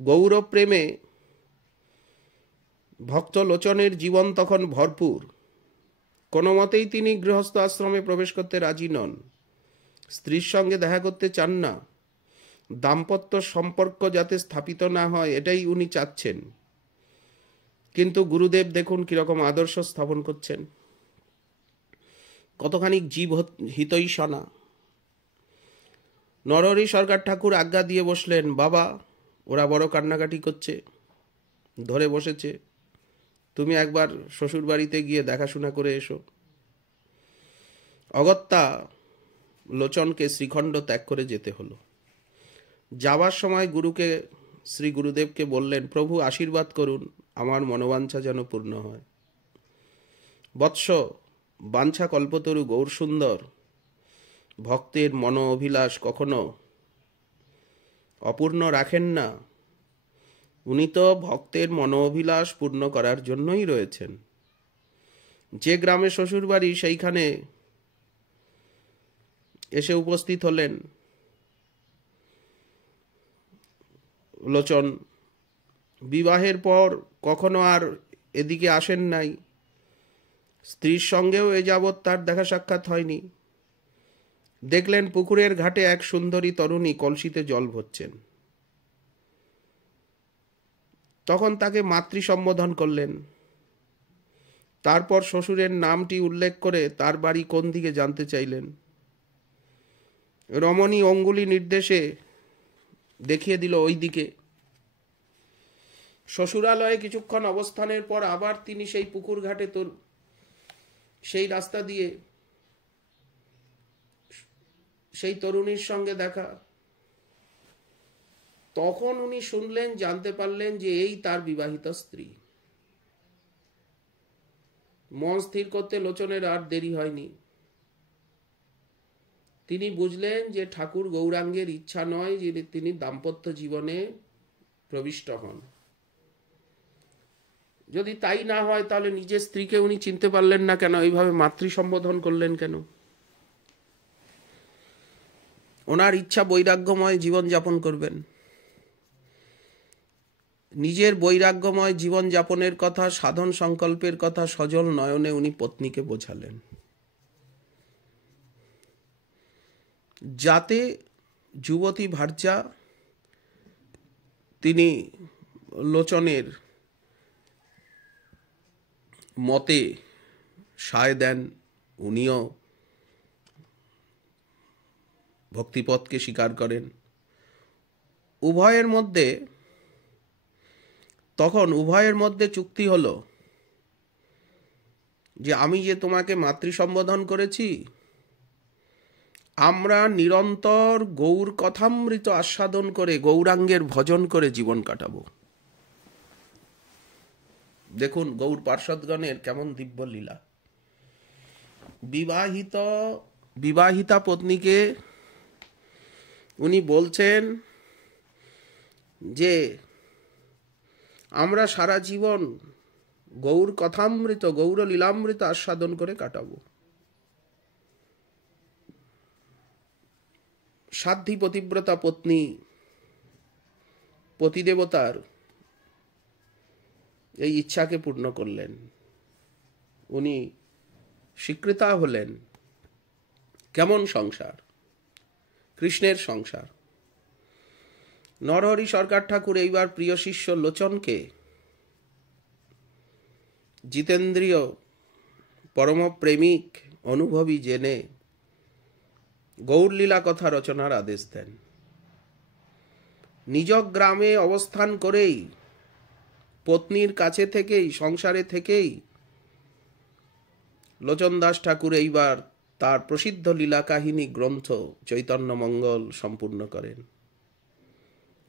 গৌর প্রেমে ভক্ত লোচনের জীবন তখন ভরপুর। কোনো মতেই তিনি গৃহস্থ আশ্রমে প্রবেশ করতে রাজি নন, স্ত্রীর সঙ্গে দেখা করতে চান না। দাম্পত্য সম্পর্ক যাতে স্থাপিত না হয় এটাই উনি চাচ্ছেন। কিন্তু গুরুদেব দেখুন কিরকম আদর্শ স্থাপন করছেন, কতখানি জীব হিতৈষণা। নরহরি সরকার ঠাকুর আজ্ঞা দিয়ে বসলেন, বাবা ওরা বড় কান্নাকাটি করছে, ধরে বসেছে, তুমি একবার শ্বশুর বাড়িতে গিয়ে দেখাশোনা করে এসো। অগত্যা লোচনকে শ্রীখণ্ড ত্যাগ করে যেতে হলো। যাবার সময় শ্রী গুরুদেবকে বললেন, প্রভু আশীর্বাদ করুন, আমার মনোবাঞ্ছা যেন পূর্ণ হয়। বৎস, বাঞ্ছা কল্পতরু গৌরসুন্দর ভক্তের মন অভিলাষ কখনো অপূর্ণ রাখেন না। উনি তো ভক্তের মন অভিলাষ পূর্ণ করার জন্যই রয়েছেন। যে গ্রামে শ্বশুর বাড়ি সেইখানে এসে উপস্থিত হলেন লোচন। বিবাহের পর কখনো আর এদিকে আসেন নাই, স্ত্রীর সঙ্গেও এ যাবৎ তার দেখা সাক্ষাৎ হয়নি। দেখলেন পুকুরের ঘাটে এক সুন্দরী তরুণী কলসিতে জল ভরছেন। তখন তাকে মাতৃ সম্বোধন করলেন। তারপর শ্বশুরের নামটি উল্লেখ করে তার বাড়ি কোন দিকে জানতে চাইলেন। রমণী অঙ্গুলি নির্দেশে দেখিয়ে দিল ওই দিকে। শ্বশুরালয়ে কিছুক্ষণ অবস্থানের পর আবার তিনি সেই পুকুর ঘাটে সেই রাস্তা দিয়ে সেই তরুণীর সঙ্গে দেখা। তখন উনি শুনলেন, জানতে পারলেন যে এই তার বিবাহিত স্ত্রী। মন স্থির করতে লোচনের আর দেরি হয়নি। তিনি বুঝলেন যে ঠাকুর গৌরাঙ্গের ইচ্ছা নয় যে তিনি দাম্পত্য জীবনে প্রবিষ্ট হন। যদি তাই না হয় তাহলে নিজের স্ত্রীকে উনি চিনতে পারলেন না কেন? এইভাবে মাতৃ সম্বোধন করলেন কেন? ওনার ইচ্ছা বৈরাগ্যময় জীবন যাপন করবেন। নিজের বৈরাগ্যময় জীবন যাপনের কথা, সাধন সংকল্পের কথা সজল নয়নে উনি পত্নীকে বোঝালেন, যাতে যুবতী ভার্যা তিনি লোচনের মতে সায় দেন, উনিও ভক্তিপথকে স্বীকার করেন। তখন উভয়ের মধ্যে চুক্তি হলো যে আমি যে তোমাকে মাতৃ সম্বোধন করেছি, আমরা নিরন্তর গৌর কথামৃত আস্বাদন করে গৌরাঙ্গের ভজন করে জীবন কাটাবো। দেখুন গৌর পার্ষদগণের কেমন দিব্য লীলা। বিবাহিতা পত্নীকে উনি বলছেন যে আমরা সারা জীবন গৌর কথামৃত, গৌর লীলামৃত আস্বাদন করে কাটাবো। সাধ্বী পতিব্রতা পত্নী পতিদেবতার এই ইচ্ছাকে পূর্ণ করলেন। উনি স্বীকৃতা হলেন। কেমন সংসার? কৃষ্ণের সংসার। নরহরি সরকার ঠাকুর এইবার প্রিয় শিষ্য লোচনকে জিতেন্দ্রীয় পরম প্রেমিক অনুভবী জেনে গৌরলীলা কথা রচনার আদেশ দেন। নিজ গ্রামে অবস্থান করেই, পত্নীর কাছে থেকেই, সংসারে থেকেই লোচন দাস ঠাকুর এইবার তার প্রসিদ্ধ লীলা কাহিনী গ্রন্থ চৈতন্য মঙ্গল সম্পূর্ণ করেন।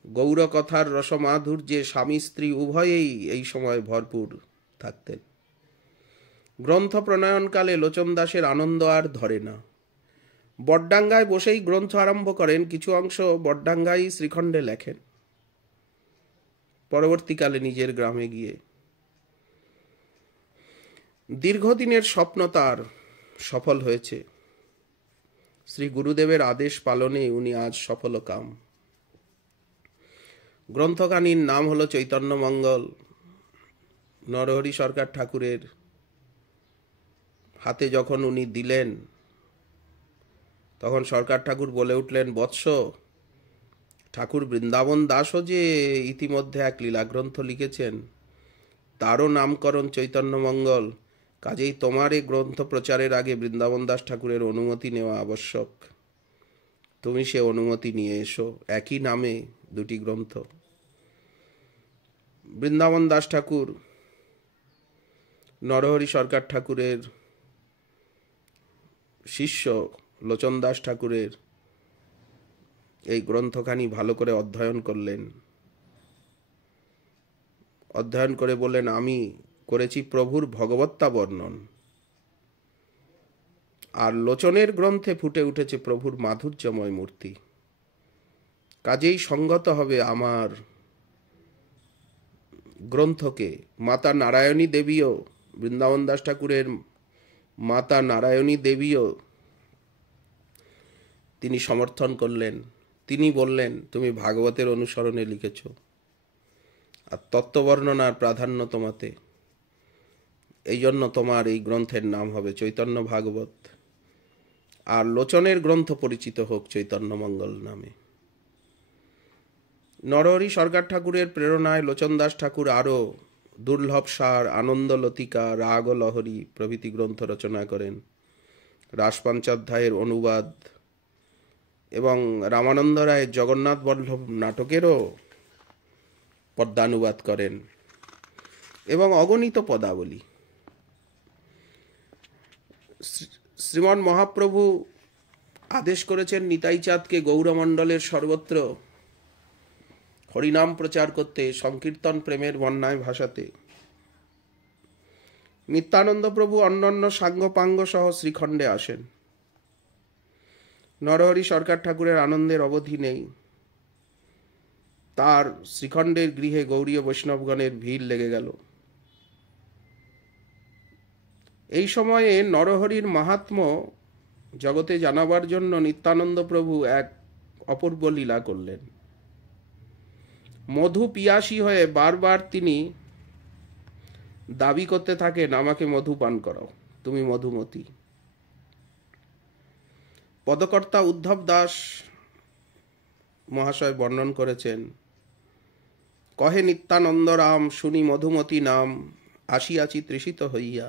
গৌর কথার রসমাধুর্যে স্বামী স্ত্রী উভয়েই এই সময় ভরপুর থাকতেন। গ্রন্থ প্রণয়নকালে লোচন দাসের আনন্দ আর ধরে না। বডডাঙ্গায় বসেই গ্রন্থ আরম্ভ করেন, কিছু অংশ বডডাঙ্গায় শ্রীখণ্ডে লেখেন। পরবর্তীকালে নিজের গ্রামে গিয়ে দীর্ঘদিনের স্বপ্ন তার সফল হয়েছে। শ্রী গুরুদেবের আদেশ পালনে উনি আজ সফলকাম। গ্রন্থখানির নাম হলো চৈতন্য মঙ্গল। নরহরি সরকার ঠাকুরের হাতে যখন উনি দিলেন, তখন সরকার ঠাকুর বলে উঠলেন, বৎস, ঠাকুর বৃন্দাবন দাসও যে ইতিমধ্যে এক লীলাগ্রন্থ লিখেছেন, তারও নামকরণ চৈতন্যমঙ্গল। কাজেই তোমার এই গ্রন্থ প্রচারের আগে বৃন্দাবন দাস ঠাকুরের অনুমতি নেওয়া আবশ্যক। তুমি সে অনুমতি নিয়ে এসো। একই নামে দুটি গ্রন্থ। বৃন্দাবন দাস ঠাকুর নরহরি সরকার ঠাকুরের শিষ্য লোচন দাস ঠাকুরের এই গ্রন্থখানি ভালো করে অধ্যয়ন করলেন। অধ্যয়ন করে বললেন, আমি করেছি প্রভুর ভগবত্তা বর্ণন, আর লোচনের গ্রন্থে ফুটে উঠেছে প্রভুর মাধুর্যময় মূর্তি। কাজেই সঙ্গত হবে আমার গ্রন্থকে। মাতা নারায়ণী দেবীও, বৃন্দাবন দাস ঠাকুরের মাতা নারায়ণী দেবীও তিনি সমর্থন করলেন। তিনি বললেন, তুমি ভাগবতের অনুসরণে লিখেছ, আর তত্ত্ববর্ণনার প্রাধান্য তোমাতে, এই জন্য তোমার এই গ্রন্থের নাম হবে চৈতন্য ভাগবত, আর লোচনের গ্রন্থ পরিচিত হোক চৈতন্য মঙ্গল নামে। নরহরি সরকার ঠাকুরের প্রেরণায় লোচন দাস ঠাকুর আরও দুর্লভ সার, আনন্দ লতিকা, রাগ ও লহরী প্রভৃতি গ্রন্থ রচনা করেন। রাসপঞ্চাধ্যায়ের অনুবাদ এবং রামানন্দ রায়ের জগন্নাথ বল্লভ নাটকেরও পদ্যানুবাদ করেন এবং অগণিত পদাবলী। শ্রীমন মহাপ্রভু আদেশ করেছেন নিতাই চাঁদকে গৌরমণ্ডলের সর্বত্র হরিনাম প্রচার করতে, সংকীর্তন প্রেমের বন্যায় ভাসাতে। নিত্যানন্দ প্রভু অন্যান্য সাঙ্গপাঙ্গ সহ শ্রীখণ্ডে আসেন। নরহরি সরকার ঠাকুরের আনন্দের অবধি নেই। তার শ্রীখণ্ডের গৃহে গৌড়ীয় বৈষ্ণবগণের ভিড় লেগে গেল। এই সময়ে নরহরির মাহাত্ম্য জগতে জানাবার জন্য নিত্যানন্দ প্রভু এক অপূর্ব লীলা করলেন। মধু পিয়াসী হয়ে বারবার তিনি দাবি করতে থাকেন, আমাকে মধু পান করাও, তুমি মধুমতি। পদকর্তা উদ্ধব দাস মহাশয় বর্ণন করেছেন, কহে নিত্যানন্দ রাম, শুনি মধুমতি নাম, আসিয়াছি তৃষিত হইয়া।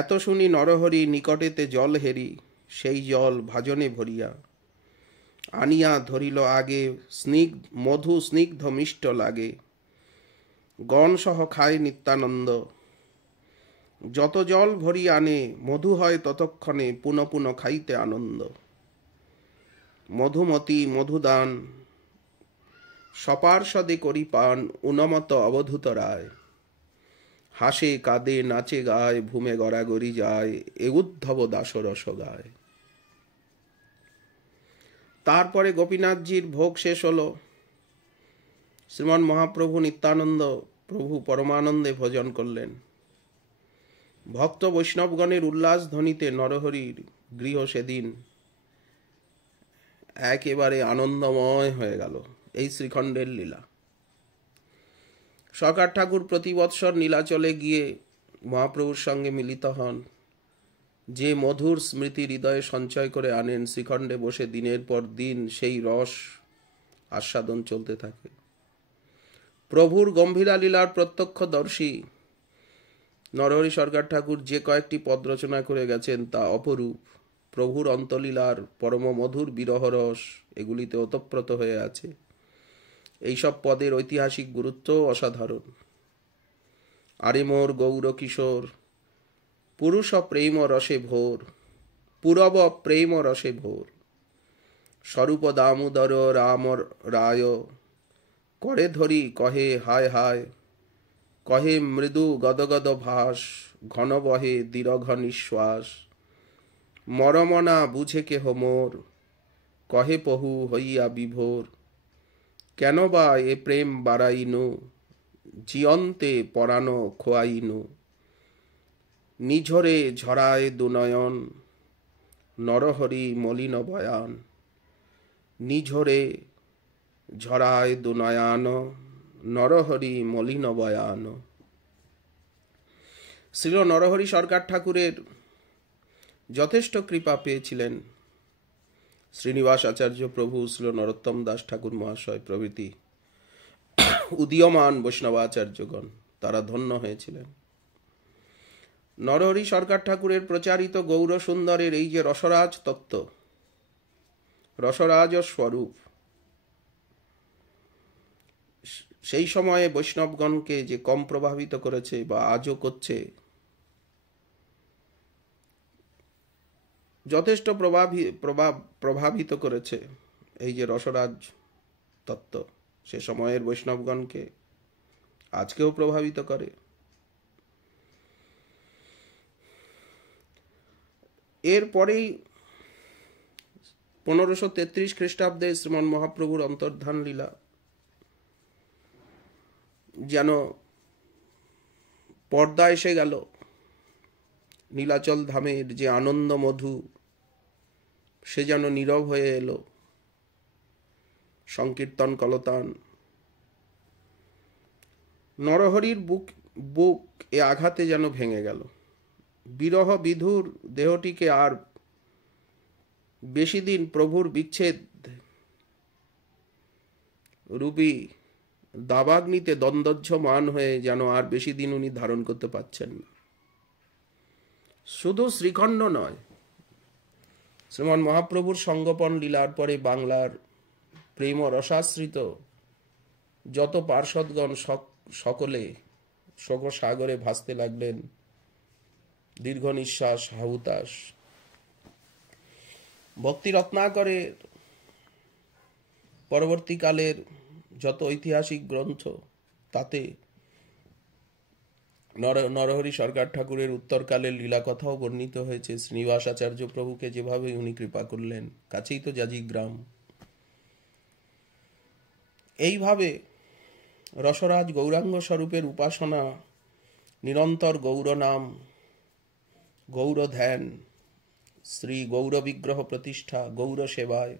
এত শুনি নরহরি, নিকটেতে জল হেরি, সেই জল ভাজনে ভরিয়া। আনিয়া ধরিল আগে, মধু স্নিগ্ধ মিষ্ট লাগে। গণ সহ খায় নিত্যানন্দ, যত জল ভরি আনে, মধু হয় ততক্ষণে, পুনঃ পুনঃ খাইতে আনন্দ। মধুমতি মধুদান, সপার্ষদে করি পান, উনমত অবধূত রায়। হাসে কাঁদে নাচে গায়, ভূমে গড়াগড়ি যায়, এ উদ্ধব দাসরস গায়। তারপরে গোপীনাথজির ভোগ শেষ হলো। শ্রীমন মহাপ্রভু নিত্যানন্দ প্রভু পরমানন্দে ভোজন করলেন। ভক্ত বৈষ্ণবগণের উল্লাস ধ্বনিতে নরহরির গৃহ সেদিন একেবারে আনন্দময় হয়ে গেল। এই শ্রীখণ্ডের লীলা। সরকার ঠাকুর প্রতি বৎসর নীলাচলে গিয়ে মহাপ্রভুর সঙ্গে মিলিত হন। যে মধুর স্মৃতি হৃদয়ে সঞ্চয় করে আনেন, শ্রীখণ্ডে বসে দিনের পর দিন সেই রস আস্বাদন চলতে থাকে। প্রভুর গম্ভীরা লীলার প্রত্যক্ষদর্শী নরহরি সরকার ঠাকুর যে কয়েকটি পদ রচনা করে গেছেন তা অপরূপ। প্রভুর অন্তলীলার পরম মধুর বিরহরস এগুলিতে ওতপ্রোত হয়ে আছে। এইসব পদের ঐতিহাসিক গুরুত্বও অসাধারণ। আরে মোর গৌর কিশোর, পুরুষ প্রেম রসে ভোর, পূরব প্রেম রসে ভোর। স্বরূপ দামোদর রাম রায়, করে ধরি কহে হায় হায়। কহে মৃদু গদগদ ভাস, ঘন বহে দীর্ঘ নিঃশ্বাস। মরমনা বুঝে কেহ মোর, কহে পহু হইয়া বিভোর। কেন বা এ প্রেম বাড়াইনু, জিয়ন্তে পরানো খোয়াইনু। নিঝরে ঝরায় দুনয়ন, নরহরি মলিন বয়ান। নিঝরে ঝরায় দুনয়ন, নরহরি মলিন বয়ান। শ্রীল নরহরি সরকার ঠাকুরের যথেষ্ট কৃপা পেয়েছিলেন শ্রীনিবাস আচার্য প্রভু, শ্রীল নরোত্তম দাস ঠাকুর মহাশয় প্রভৃতি উদীয়মান বৈষ্ণবাচার্যগণ। তারা ধন্য হয়েছিলেন। নরহরি সরকার ঠাকুরের প্রচারিত গৌর সুন্দরের এই যে রসরাজ তত্ত্ব, রসরাজ স্বরূপ, সেই সময়ে বৈষ্ণবগণকে যে কম প্রভাবিত করেছে বা আজও করছে, যথেষ্ট প্রভাবিত করেছে এই যে রসরাজ তত্ত্ব, সে সময়ের বৈষ্ণবগণকে আজকেও প্রভাবিত করে। এরপরেই 1533 খ্রিস্টাব্দে শ্রীমন মহাপ্রভুর অন্তর্ধান লীলা যেন পর্দা এসে গেল। নীলাচল ধামের যে আনন্দ মধু, সে যেন নীরব হয়ে এলো। সংকীর্তন কলতান, নরহরির বুক এ আঘাতে যেন ভেঙে গেল। বিরহ বিধুর দেহটিকে আর বেশি দিন প্রভুর বিচ্ছেদ রূপী দাবাগ্নিতে দ্বন্দ্বজ্জমান হয়ে যেন আর বেশি দিন উনি ধারণ করতে পারছেন না। শুধু শ্রীখণ্ড নয়, শ্রীমন মহাপ্রভুর সঙ্গপন লীলার পরে বাংলার প্রেম রসাশ্রিত যত পার্ষদগণ সকলে শোকসাগরে ভাসতে লাগলেন, দীর্ঘ নিঃশ্বাস হাহুতাস। ভক্তি রত্নাকরের পরবর্তীকালের যত ঐতিহাসিক গ্রন্থ, তাতে নরহরি সরকার ঠাকুরের উত্তরকালের লীলা কথাও বর্ণিত হয়েছে। শ্রীনিবাস আচার্য প্রভুকে যেভাবে উনি কৃপা করলেন, কাছেই তো জাজিগ্রাম। এইভাবে রসরাজ গৌরাঙ্গ স্বরূপের উপাসনা, নিরন্তর গৌর নাম, গৌর ধ্যান, শ্রী গৌর বিগ্রহ প্রতিষ্ঠা, গৌর সেবায়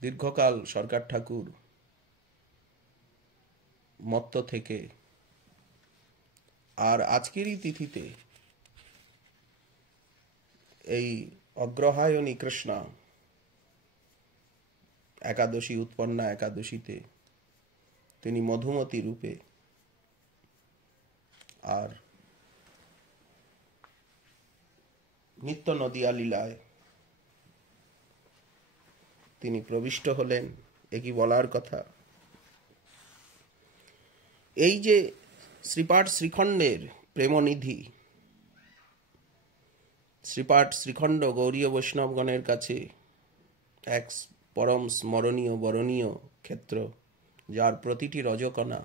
দীর্ঘকাল সরকার ঠাকুর মত্ত থেকে, আর আজকেরই তিথিতে এই অগ্রহায়ণী কৃষ্ণা একাদশী, উৎপন্না একাদশীতে তিনি মধুমতি রূপে আর নিত্য নদিয়া লীলায় তিনি প্রবিষ্ট হলেন। একই বলার কথা। এই যে শ্রীপাঠ শ্রীখণ্ডের প্রেমনিধি, শ্রীপাঠ শ্রীখণ্ড গৌরীয় বৈষ্ণবগণের কাছে এক পরম স্মরণীয় বরণীয় ক্ষেত্র, যার প্রতিটি রজকণা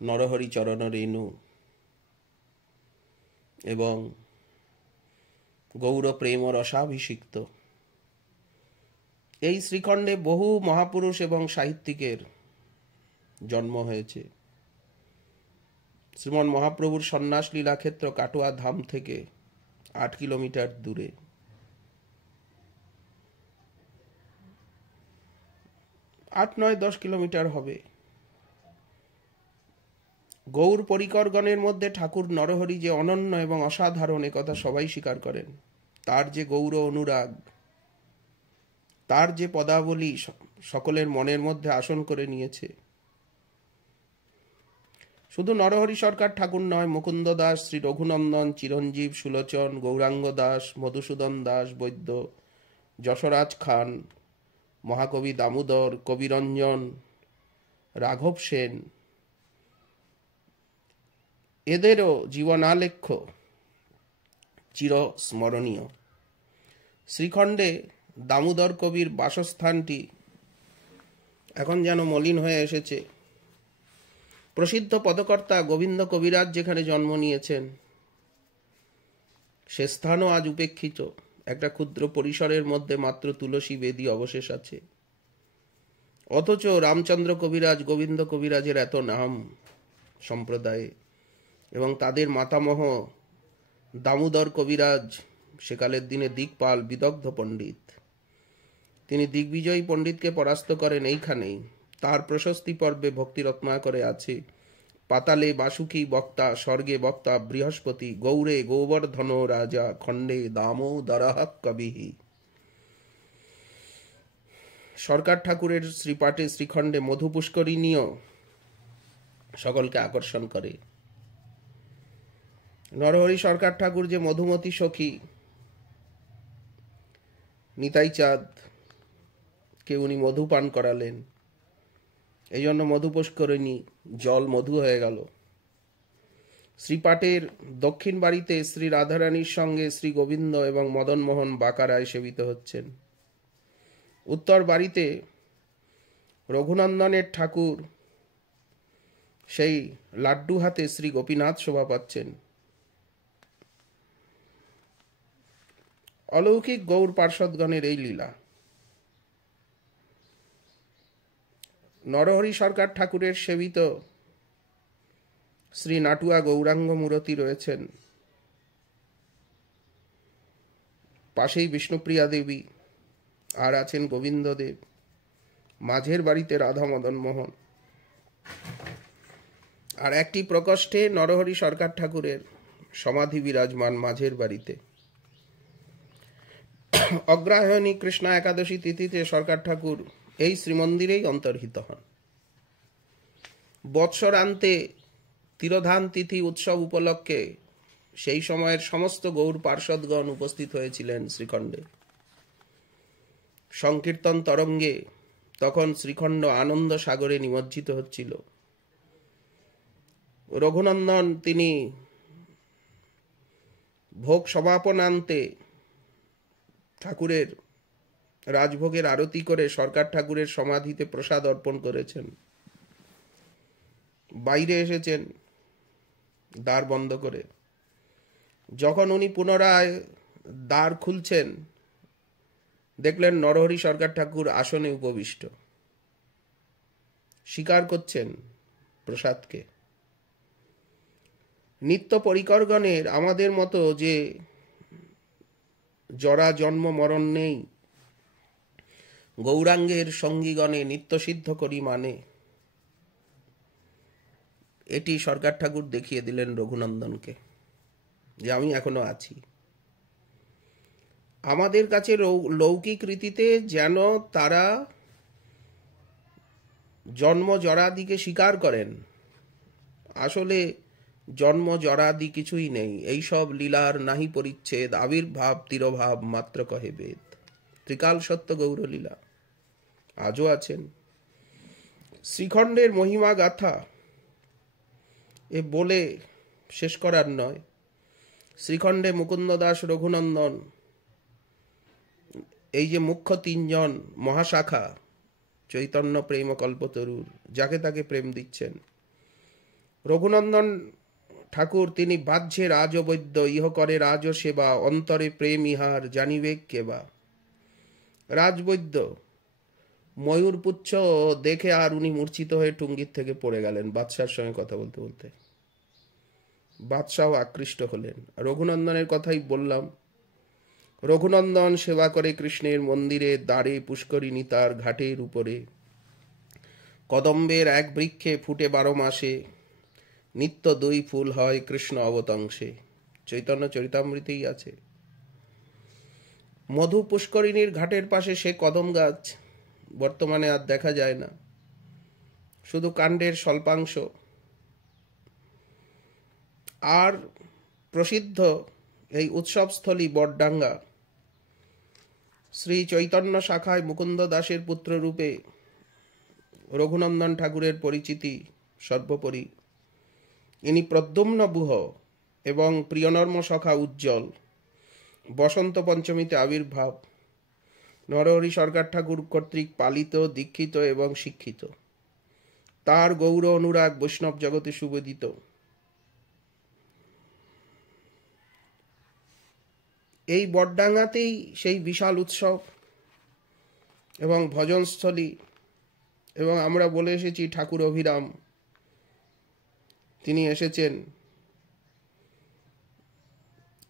নরহরি চরণ রেণু এবং গৌর প্রেম রসাভিষিক্ত। এই শ্রীখণ্ডে বহু মহাপুরুষ এবং সাহিত্যিকের জন্ম হয়েছে। শ্রীমন মহাপ্রভুর সন্ন্যাস লীলা ক্ষেত্র কাটোয়া ধাম থেকে 8 কিলোমিটার দূরে। 8-9-10 কিলোমিটার হবে। গৌর পরিকরগণের মধ্যে ঠাকুর নরহরি যে অনন্য এবং অসাধারণ, একথা সবাই স্বীকার করেন। তার যে গৌর অনুরাগ, তার যে পদাবলী সকলের মনের মধ্যে আসন করে নিয়েছে। শুধু নরহরি সরকার ঠাকুর নয়, মুকুন্দ দাস, শ্রী রঘুনন্দন, চিরঞ্জীব, সুলোচন, গৌরাঙ্গ দাস, মধুসূদন দাস বৈদ্য, যশরাজ খান, মহাকবি দামোদর, কবিরঞ্জন, রাঘব সেন, এদেরও জীবনালেখ্য চিরস্মরণীয়। শ্রীখণ্ডে দামোদর কবির বাসস্থানটি এখন যেন মলিন হয়ে এসেছে। প্রসিদ্ধ পদকর্তা গোবিন্দ কবিরাজ যেখানে জন্ম নিয়েছেন, সে স্থানও আজ উপেক্ষিত। একটা ক্ষুদ্র পরিসরের মধ্যে মাত্র তুলসী বেদী অবশেষ আছে। অথচ রামচন্দ্র কবিরাজ, গোবিন্দ কবিরাজের এত নাম সম্প্রদায়ে, এবং তাদের মাতামহ দামোদর কবিরাজ সেকালের দিনে দিকপাল, বিদগ্ধ পণ্ডিত। তিনি দিগ্বিজয়ী পণ্ডিতকে পরাস্ত করেন এইখানেই। তার প্রশস্তি পর্বে ভক্তি রত্নাকরে আছে: পাতালে বাসুকি বক্তা, স্বর্গে বক্তা বৃহস্পতি, গৌরে গোবর্ধন রাজা, খণ্ডে দামোদরঃ কবিঃ। সরকার ঠাকুরের শ্রীপাঠে শ্রীখণ্ডে মধু পুষ্করিণীও সকলকে আকর্ষণ করে। নরহরি সরকার ঠাকুর যে মধুমতি সখী নিতাই চাঁদ কে উনি মধু পান করালেন, এই জন্য মধু পুষ্করিণী জল মধু হয়ে গেল। শ্রীপাটের দক্ষিণ বাড়িতে শ্রী রাধারানীর সঙ্গে শ্রী গোবিন্দ এবং মদনমোহন বাঁকারায় সেবিত হচ্ছেন। উত্তর বাড়িতে রঘুনন্দনের ঠাকুর সেই লাড্ডু হাতে শ্রী গোপীনাথ শোভা পাচ্ছেন। অলৌকিক গৌর পার্ষদগণের এই লীলা। নরহরি সরকার ঠাকুরের সেবিত শ্রী নাটুয়া গৌরাঙ্গ মূরতি রয়েছেন, পাশেই বিষ্ণুপ্রিয়া দেবী, আর আছেন গোবিন্দদেব, মাঝের বাড়িতে রাধা মদন মোহন, আর একটি প্রকোষ্ঠে নরহরি সরকার ঠাকুরের সমাধি বিরাজমান মাঝের বাড়িতে। অগ্রহায়ণী কৃষ্ণা একাদশী তিথিতে সরকার ঠাকুর এই শ্রীমন্দিরেই অন্তর্হিত হন। বৎসরান্তে তিরোধান তিথি উৎসব উপলক্ষে সেই সময়ের সমস্ত গৌর পার্ষদগণ উপস্থিত হয়েছিলেন শ্রীখণ্ডে। সংকীর্তন তরঙ্গে তখন শ্রীখণ্ড আনন্দ সাগরে নিমজ্জিত হচ্ছিল। রঘুনন্দন তিনি ভোগ সমাপনান্তে ঠাকুরের রাজভোগের আরতি করে সরকার ঠাকুরের সমাধিতে প্রসাদ অর্পণ করেছেন। বাইরে এসেছেন দ্বার বন্ধ করে। যখন উনি পুনরায় দ্বার খুলছেন, দেখলেন নরহরি সরকার ঠাকুর আসনে উপবিষ্ট, স্বীকার করছেন প্রসাদকে। নিত্য পরিকরগণের আমাদের মতো যে জরা জন্ম মরণ নেই, গৌরাঙ্গের সঙ্গীগণে নিত্য সিদ্ধ করি মানে, এটি সরকার ঠাকুর দেখিয়ে দিলেন রঘুনন্দনকে যে আমি এখনো আছি। আমাদের কাছে লৌকিক রীতিতে যেন তারা জন্ম জরাদিকে স্বীকার করেন, আসলে জন্ম জরাদি কিছুই নেই। এইসব লীলার নাহি পরিচ্ছেদ, আবির্ভাব তিরোভাব মাত্র কহে বেদ। ত্রিকাল সত্য গৌরলীলা আজও আছেন। শ্রীখণ্ডের মহিমা গাথা এ বলে শেষ করার নয়। শ্রীখণ্ডে মুকুন্দ দাস, রঘুনন্দন, এই যে মুখ্য তিনজন মহাশাখা চৈতন্য প্রেম কল্পতরুর, যাকে তাকে প্রেম দিচ্ছেন। রঘুনন্দন ঠাকুর তিনি বাহ্যে রাজবৈদ্য, ইহ করে রাজ সেবা, অন্তরে প্রেম ইহার জানিবে কেবা। রাজবৈদ্য ময়ূরপুচ্ছ দেখে আর উনি মূর্ছিত হয়ে টুঙ্গির থেকে পড়ে গেলেন বাদশার সঙ্গে কথা বলতে বলতে। বাদশাহ আকৃষ্ট হলেন। রঘুনন্দনের কথাই বললাম, রঘুনন্দন সেবা করে কৃষ্ণের মন্দিরে, দ্বারে পুষ্করিণী তার ঘাটের উপরে, কদম্বের এক বৃক্ষে ফুটে 12 মাসে, নিত্য 2 ফুল হয় কৃষ্ণ অবতংশে। চৈতন্য চরিতামৃতেই আছে। মধু পুষ্করিণীর ঘাটের পাশে সে কদম গাছ বর্তমানে আর দেখা যায় না, শুধু কাণ্ডের স্বল্পাংশ। আর প্রসিদ্ধ এই উৎসবস্থলী বটডাঙ্গা, শ্রী চৈতন্য শাখায় মুকুন্দ দাসের পুত্ররূপে রঘুনন্দন ঠাকুরের পরিচিতি সর্বোপরি। ইনি প্রদ্যুম্ন বুহ এবং প্রিয়নর্ম সখা উজ্জ্বল। বসন্ত পঞ্চমীতে আবির্ভাব। নরহরি সরকার ঠাকুর কর্তৃক পালিত, দীক্ষিত এবং শিক্ষিত। তার গৌর অনুরাগ বৈষ্ণব জগতে সুবেদিত। এই বটডাঙ্গাতেই সেই বিশাল উৎসব এবং ভজনস্থলী। এবং আমরা বলে এসেছি ঠাকুর অভিরাম তিনি এসেছেন,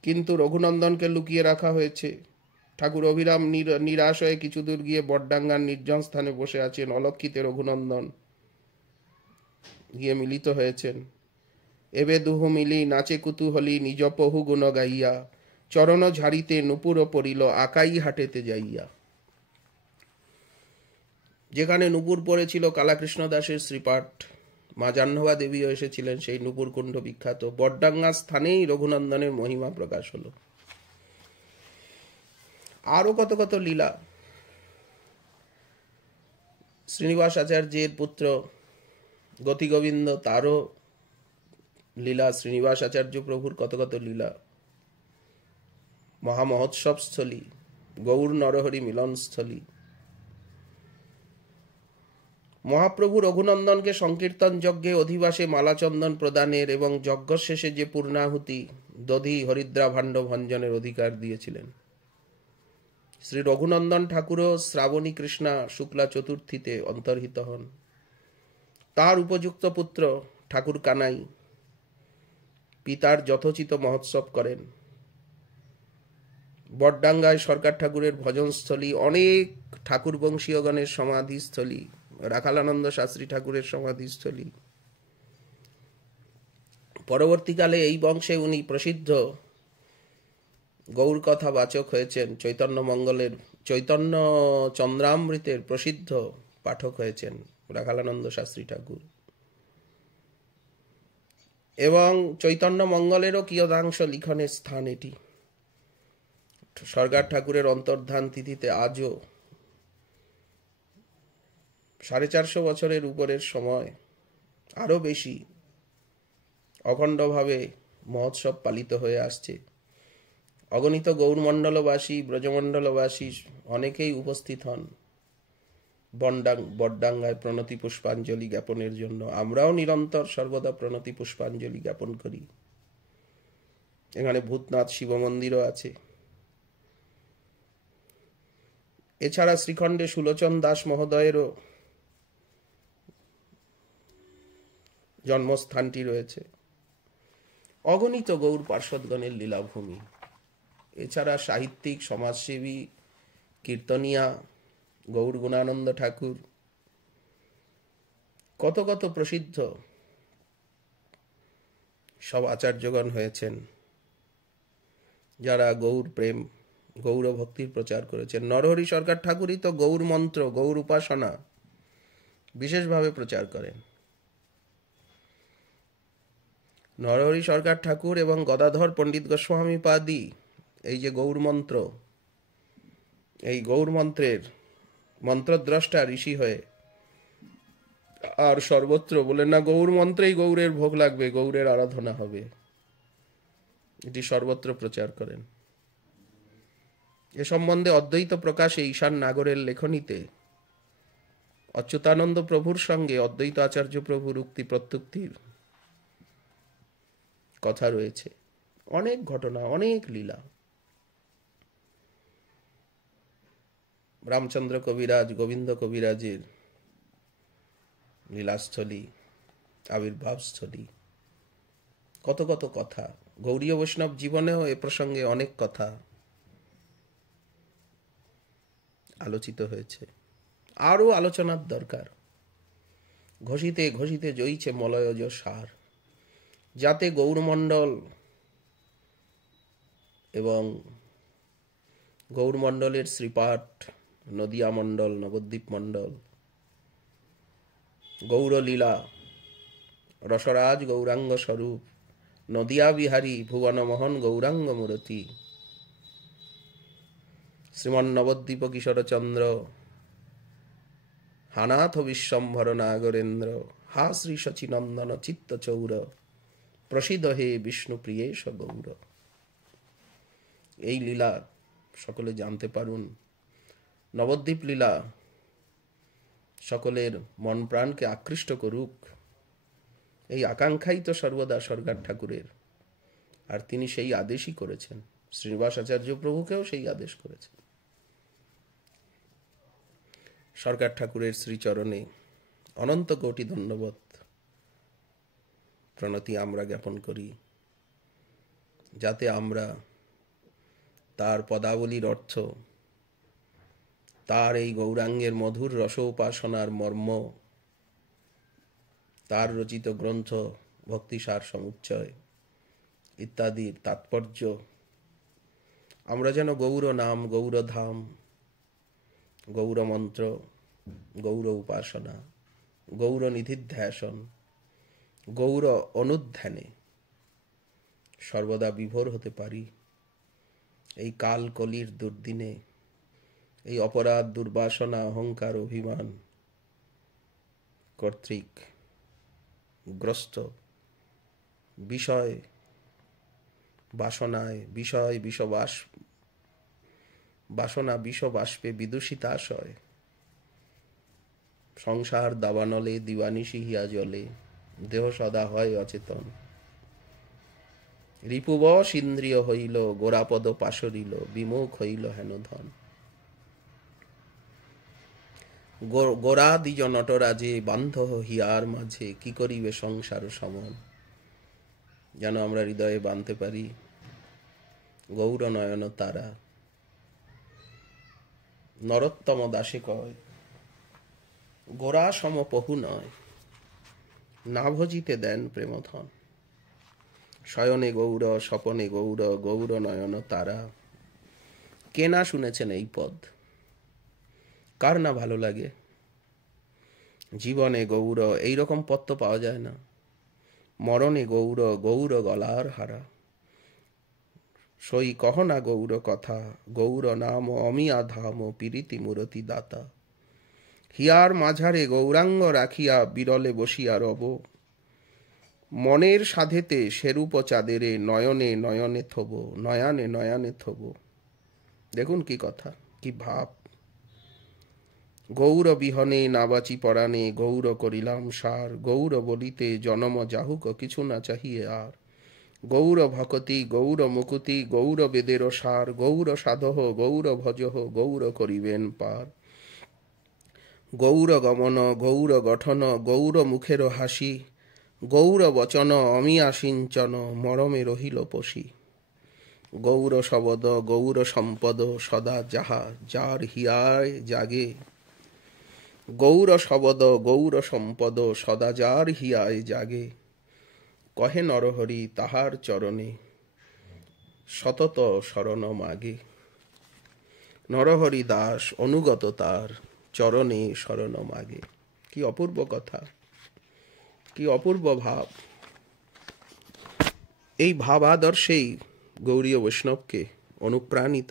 কিন্তু রঘুনন্দনকে লুকিয়ে রাখা হয়েছে। ঠাকুর অভিরাম নিরাশ হয়ে কিছু দূর গিয়ে বটডাঙ্গার নির্জন স্থানে বসে আছেন। অলক্ষিতে রঘুনন্দন গিয়ে মিলিত হয়েছেন। এবে দুহু মিলি নাচে কুতুহলি, নিজ পহু গুণ গাইয়া, চরণ ঝাড়িতে নুপুর পড়িল, আকাই হাটেতে যাইয়া। যেখানে নুপুর পড়েছিল কালাকৃষ্ণ দাসের শ্রীপাঠ, মা জাহ্নবা দেবীও এসেছিলেন, সেই নূপুরকুণ্ড বিখ্যাত বটডাঙ্গা স্থানেই রঘুনন্দনের মহিমা প্রকাশ হলো। আরো কত কত লীলা। শ্রীনিবাস আচার্যের পুত্র গতিগোবিন্দ, তারও লীলা। শ্রীনিবাস আচার্য প্রভুর কত কত লীলা। মহামহোৎসব স্থলী, গৌর নরহরি মিলনস্থলী। মহাপ্রভু রঘুনন্দনকে সংকীর্তন যজ্ঞে অধিবাসে মালাচন্দন প্রদানের এবং যজ্ঞ শেষে যে পূর্ণাহুতি দধি হরিদ্রা ভাণ্ড ভঞ্জনের অধিকার দিয়েছিলেন। শ্রী রঘুনন্দন ঠাকুরও শ্রাবণী কৃষ্ণা শুক্লা চতুর্থীতে অন্তর্হিত হন। তার উপযুক্ত পুত্র ঠাকুর কানাই পিতার যথোচিত মহোৎসব করেন। বটডাঙ্গায় সরকার ঠাকুরের ভজনস্থলী, অনেক ঠাকুর বংশীয়গণের সমাধিস্থলী, রাখালানন্দ শাস্ত্রী ঠাকুরের সমাধিস্থলী। পরবর্তীকালে এই বংশে উনি প্রসিদ্ধ গৌর কথা বাচক হয়েছেন। চৈতন্য মঙ্গলের, চৈতন্য চন্দ্রামৃতের প্রসিদ্ধ পাঠক হয়েছেন রাখালানন্দ শাস্ত্রী ঠাকুর। এবং চৈতন্য মঙ্গলেরও কিয়দাংশ লিখনের স্থান এটি। সরকার ঠাকুরের অন্তর্ধান তিথিতে আজও 450 বছরের উপরের সময়, আরো বেশি, অখণ্ডভাবে মহোৎসব পালিত হয়ে আসছে। অগণিত গৌরমণ্ডলবাসী, ব্রজমণ্ডলবাসী অনেকেই উপস্থিত হন বটডাঙ্গায় প্রণতি পুষ্পাঞ্জলি জ্ঞাপনের জন্য। আমরাও নিরন্তর সর্বদা প্রণতি পুষ্পাঞ্জলি জ্ঞাপন করি। এখানে ভূতনাথ শিব মন্দিরও আছে। এছাড়া শ্রীখণ্ডে সুলোচন দাস মহোদয়েরও জন্মস্থানটি রয়েছে। অগণিত গৌর পার্ষদগণের লীলাভূমি। এছাড়া সাহিত্যিক, সমাজসেবী, কীর্তনিয়া গৌর গুণানন্দ ঠাকুর, কত কত প্রসিদ্ধ সব আচার্যগণ হয়েছেন, যারা গৌর প্রেম, গৌর ভক্তির প্রচার করেছেন। নরহরি সরকার ঠাকুরই তো গৌর মন্ত্র, গৌর উপাসনা বিশেষভাবে প্রচার করেন। নরহরি সরকার ঠাকুর এবং গদাধর পণ্ডিত গোস্বামী পাদি এই যে গৌর মন্ত্র, এই গৌর মন্ত্রের মন্ত্রদ্রষ্টা ঋষি হয়ে আর সর্বত্র বলেন না গৌর মন্ত্রেই গৌরের ভোগ লাগবে, গৌরের আরাধনা হবে, এটি সর্বত্র প্রচার করেন। এ সম্বন্ধে অদ্বৈত প্রকাশে ঈশান নাগরের লেখনীতে অচ্যুতানন্দ প্রভুর সঙ্গে অদ্বৈত আচার্য প্রভুর উক্তি প্রত্যুক্তির কথা রয়েছে। অনেক ঘটনা, অনেক লীলা। রামচন্দ্র কবিরাজ, গোবিন্দ কবিরাজের লীলাস্থলী, আবির্ভাবস্থলী, কত কত কথা। গৌড়ীয় বৈষ্ণব জীবনেও এ প্রসঙ্গে অনেক কথা আলোচিত হয়েছে। আরো আলোচনার দরকার। ঘষিতে ঘষিতে জয়ীছে মলয়জ সার, যাতে গৌরমণ্ডল এবং গৌরমণ্ডলের শ্রীপাঠ, নদিয়া মণ্ডল, নবদ্বীপ মণ্ডল, গৌরলীলা, রসরাজ গৌরাঙ্গ স্বরূপ, নদিয়া বিহারী ভুবনমোহন গৌরাঙ্গ মূরতি, শ্রীমন নবদ্বীপ কিশোরচন্দ্র, হানাথ বিশ্বম্ভর নাগরেন্দ্র, হা শ্রী শচীনন্দন চিত্ত চৌর, প্রসিদ্ধ হে বিষ্ণু প্রিয়েশ গৌর। এই লীলা সকলে জানতে পারুন। নবদ্বীপ লীলা সকলের মন প্রাণকে আকৃষ্ট করুক, এই আকাঙ্ক্ষাই তো সর্বদা সরকার ঠাকুরের। আর তিনি সেই আদেশই করেছেন। শ্রীনিবাস আচার্য প্রভুকেও সেই আদেশ করেছেন। সরকার ঠাকুরের শ্রীচরণে অনন্ত কোটি ধন্যবাদ প্রণতি আমরা জ্ঞাপন করি, যাতে আমরা তার পদাবলীর অর্থ, তার এই গৌরাঙ্গের মধুর রস উপাসনার মর্ম, তার রচিত গ্রন্থ ভক্তিসার সমুচ্চয় ইত্যাদির তাৎপর্য আমরা যেন গৌর নাম, গৌর ধাম, গৌর মন্ত্র, গৌর উপাসনা, গৌর নিধিধ্যাসন গৌর অনুধ্যানে সর্বদা বিভোর হতে পারি। এই কাল কলির দুর্দিনে, এই অপরাধ দুর্বাসনা অহংকার অভিমান কর্তৃক গ্রস্ত বিষয় বাসনায়, বিষয় বিষবাস বাসনা বিষবাষ্পে বিদূষিতাশয়, সংসার দাবানলে দিবানিশি হিয়া জলে, দেহ সদা হয় অচেতন। রিপুবশ ইন্দ্রিয় হইল, গোরাপদ পাশরিল, বিমুখ হইল হেনধন। গোরা দ্বিজ নটরাজে, বান্ধ হিয়ার মাঝে, কি করিবে সংসার সমন। যেন আমরা হৃদয়ে বাঁধতে পারি গৌর নয়ন তারা। নরোত্তম দাসে কয়, গোরা সম পহু নয়, না ভজিতে দেন প্রেমধন। শয়নে গৌর, স্বপনে গৌর, গৌর নয়ন তারা। কে না শুনেছেন এই পদ? কার না ভালো লাগে? জীবনে গৌর, এইরকম পদ তো পাওয়া যায় না। মরণে গৌর, গৌর গলার হারা। সই কহ না গৌর কথা, গৌর নাম অমিয়া ধাম, পীরিতি মূরতি দাতা। হিয়ার মাঝারে গৌরাঙ্গ রাখিয়া, বিরলে বসিয়া রব। মনের সাধেতে সেরূপ চাঁদেরে, নয়নে নয়নে থব, নয়ানে নয়ানে থব। দেখুন কি কথা, কি ভাব। গৌর বিহনে নাবাচি পরাণে, গৌর করিলাম সার। গৌর বলিতে জনম যাহুক, কিছু না চাহিয়ে আর। গৌর ভকতি, গৌর মুকুতি, গৌর বেদের সার। গৌর সাধহ, গৌর ভজহ, গৌর করিবেন পার। গৌর গমন, গৌর গঠন, গৌর মুখের হাসি। গৌর বচন অমিয়া সিঞ্চন, মরমে রহিল পশি। গৌর শবদ, গৌর সম্পদ, সদা যাহা যার হিয়ায় জাগে। গৌর শবদ, গৌর সম্পদ, সদা যার হিয়ায় জাগে। কহে নরহরি তাহার চরণে, সতত শরণ মাগে। নরহরি দাস অনুগত তার, চরণে শরণ মাগে। কি অপূর্ব কথা, কি অপূর্ব ভাব। এই ভাব আদর্শেই গৌড়ীয় বৈষ্ণবকে অনুপ্রাণিত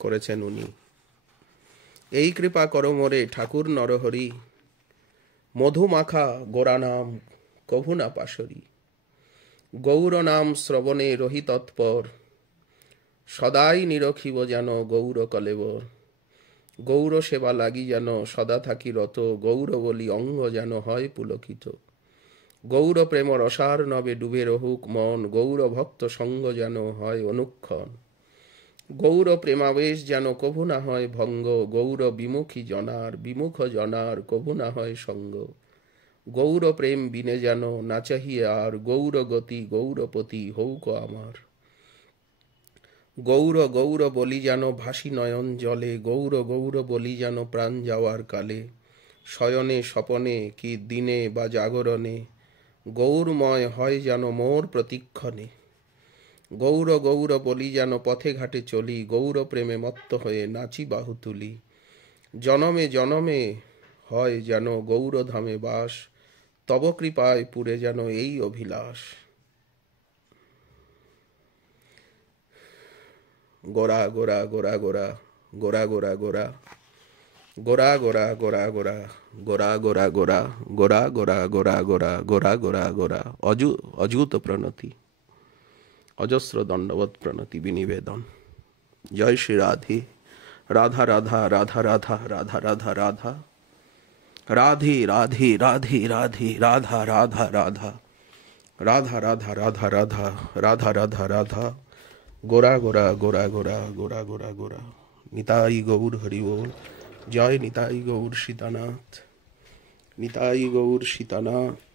করেছেন উনি। এই কৃপা করো মোরে ঠাকুর নরহরি, মধুমাখা গোরা নাম কভু না পাশরি। গৌর নাম শ্রবণে রহি তৎপর, সদাই নিরখিব যেন গৌর কলেবর। গৌর সেবা লাগি যেন সদা থাকি রত, গৌর বলি অঙ্গ যেন হয় পুলকিত। গৌর প্রেম রসার নবে ডুবে রহুক মন, গৌর ভক্ত সঙ্গ যেন হয় অনুক্ষণ। গৌর প্রেমাবেশ যেন কভু না হয় ভঙ্গ, গৌর বিমুখী জনার, বিমুখ জনার কভু না হয় সঙ্গ। গৌর প্রেম বিনে যেন না চাহিয়ে আর, গৌর গতি গৌরপতি হৌক আমার। গৌর গৌর বলি যেন ভাসি নয়ন জলে, গৌর গৌর বলি যেন প্রাণ যাওয়ার কালে। শয়নে স্বপনে কি দিনে বা জাগরণে, গৌরময় হয় যেন মোর প্রতিক্ষণে। গৌর গৌর বলি যেন পথে ঘাটে চলি, গৌর প্রেমে মত্ত হয়ে নাচি বাহু তুলি। জনমে জনমে হয় যেন গৌর ধামে বাস, তব কৃপায় পুরে যেন এই অভিলাষ। গোরা গোরা গোরা গোরা, গোরা গোরা গোরা, গোরা গোরা গোরা গোরা, গোরা গোরা গোরা, গোরা গোরা গোরা গোরা, গোরা গোরা গোরা। অযুত প্রণতি, অজস্র দণ্ডবত প্রণতি বিনিবেদন। জয় শ্রী রাধে। রাধা রাধা রাধা রাধা রাধা রাধা রাধা, রাধে রাধে রাধে রাধে রাধা রাধা রাধা, রাধা রাধা রাধা রাধা রাধা রাধা রাধা, গোরা গোরা গোরা গোরা, গোরা গোরা গোরা। নিতাই গৌর হরি বল। জয় নিতাই গৌর সীতানাথ, নিতাই গৌর সীতানাথ।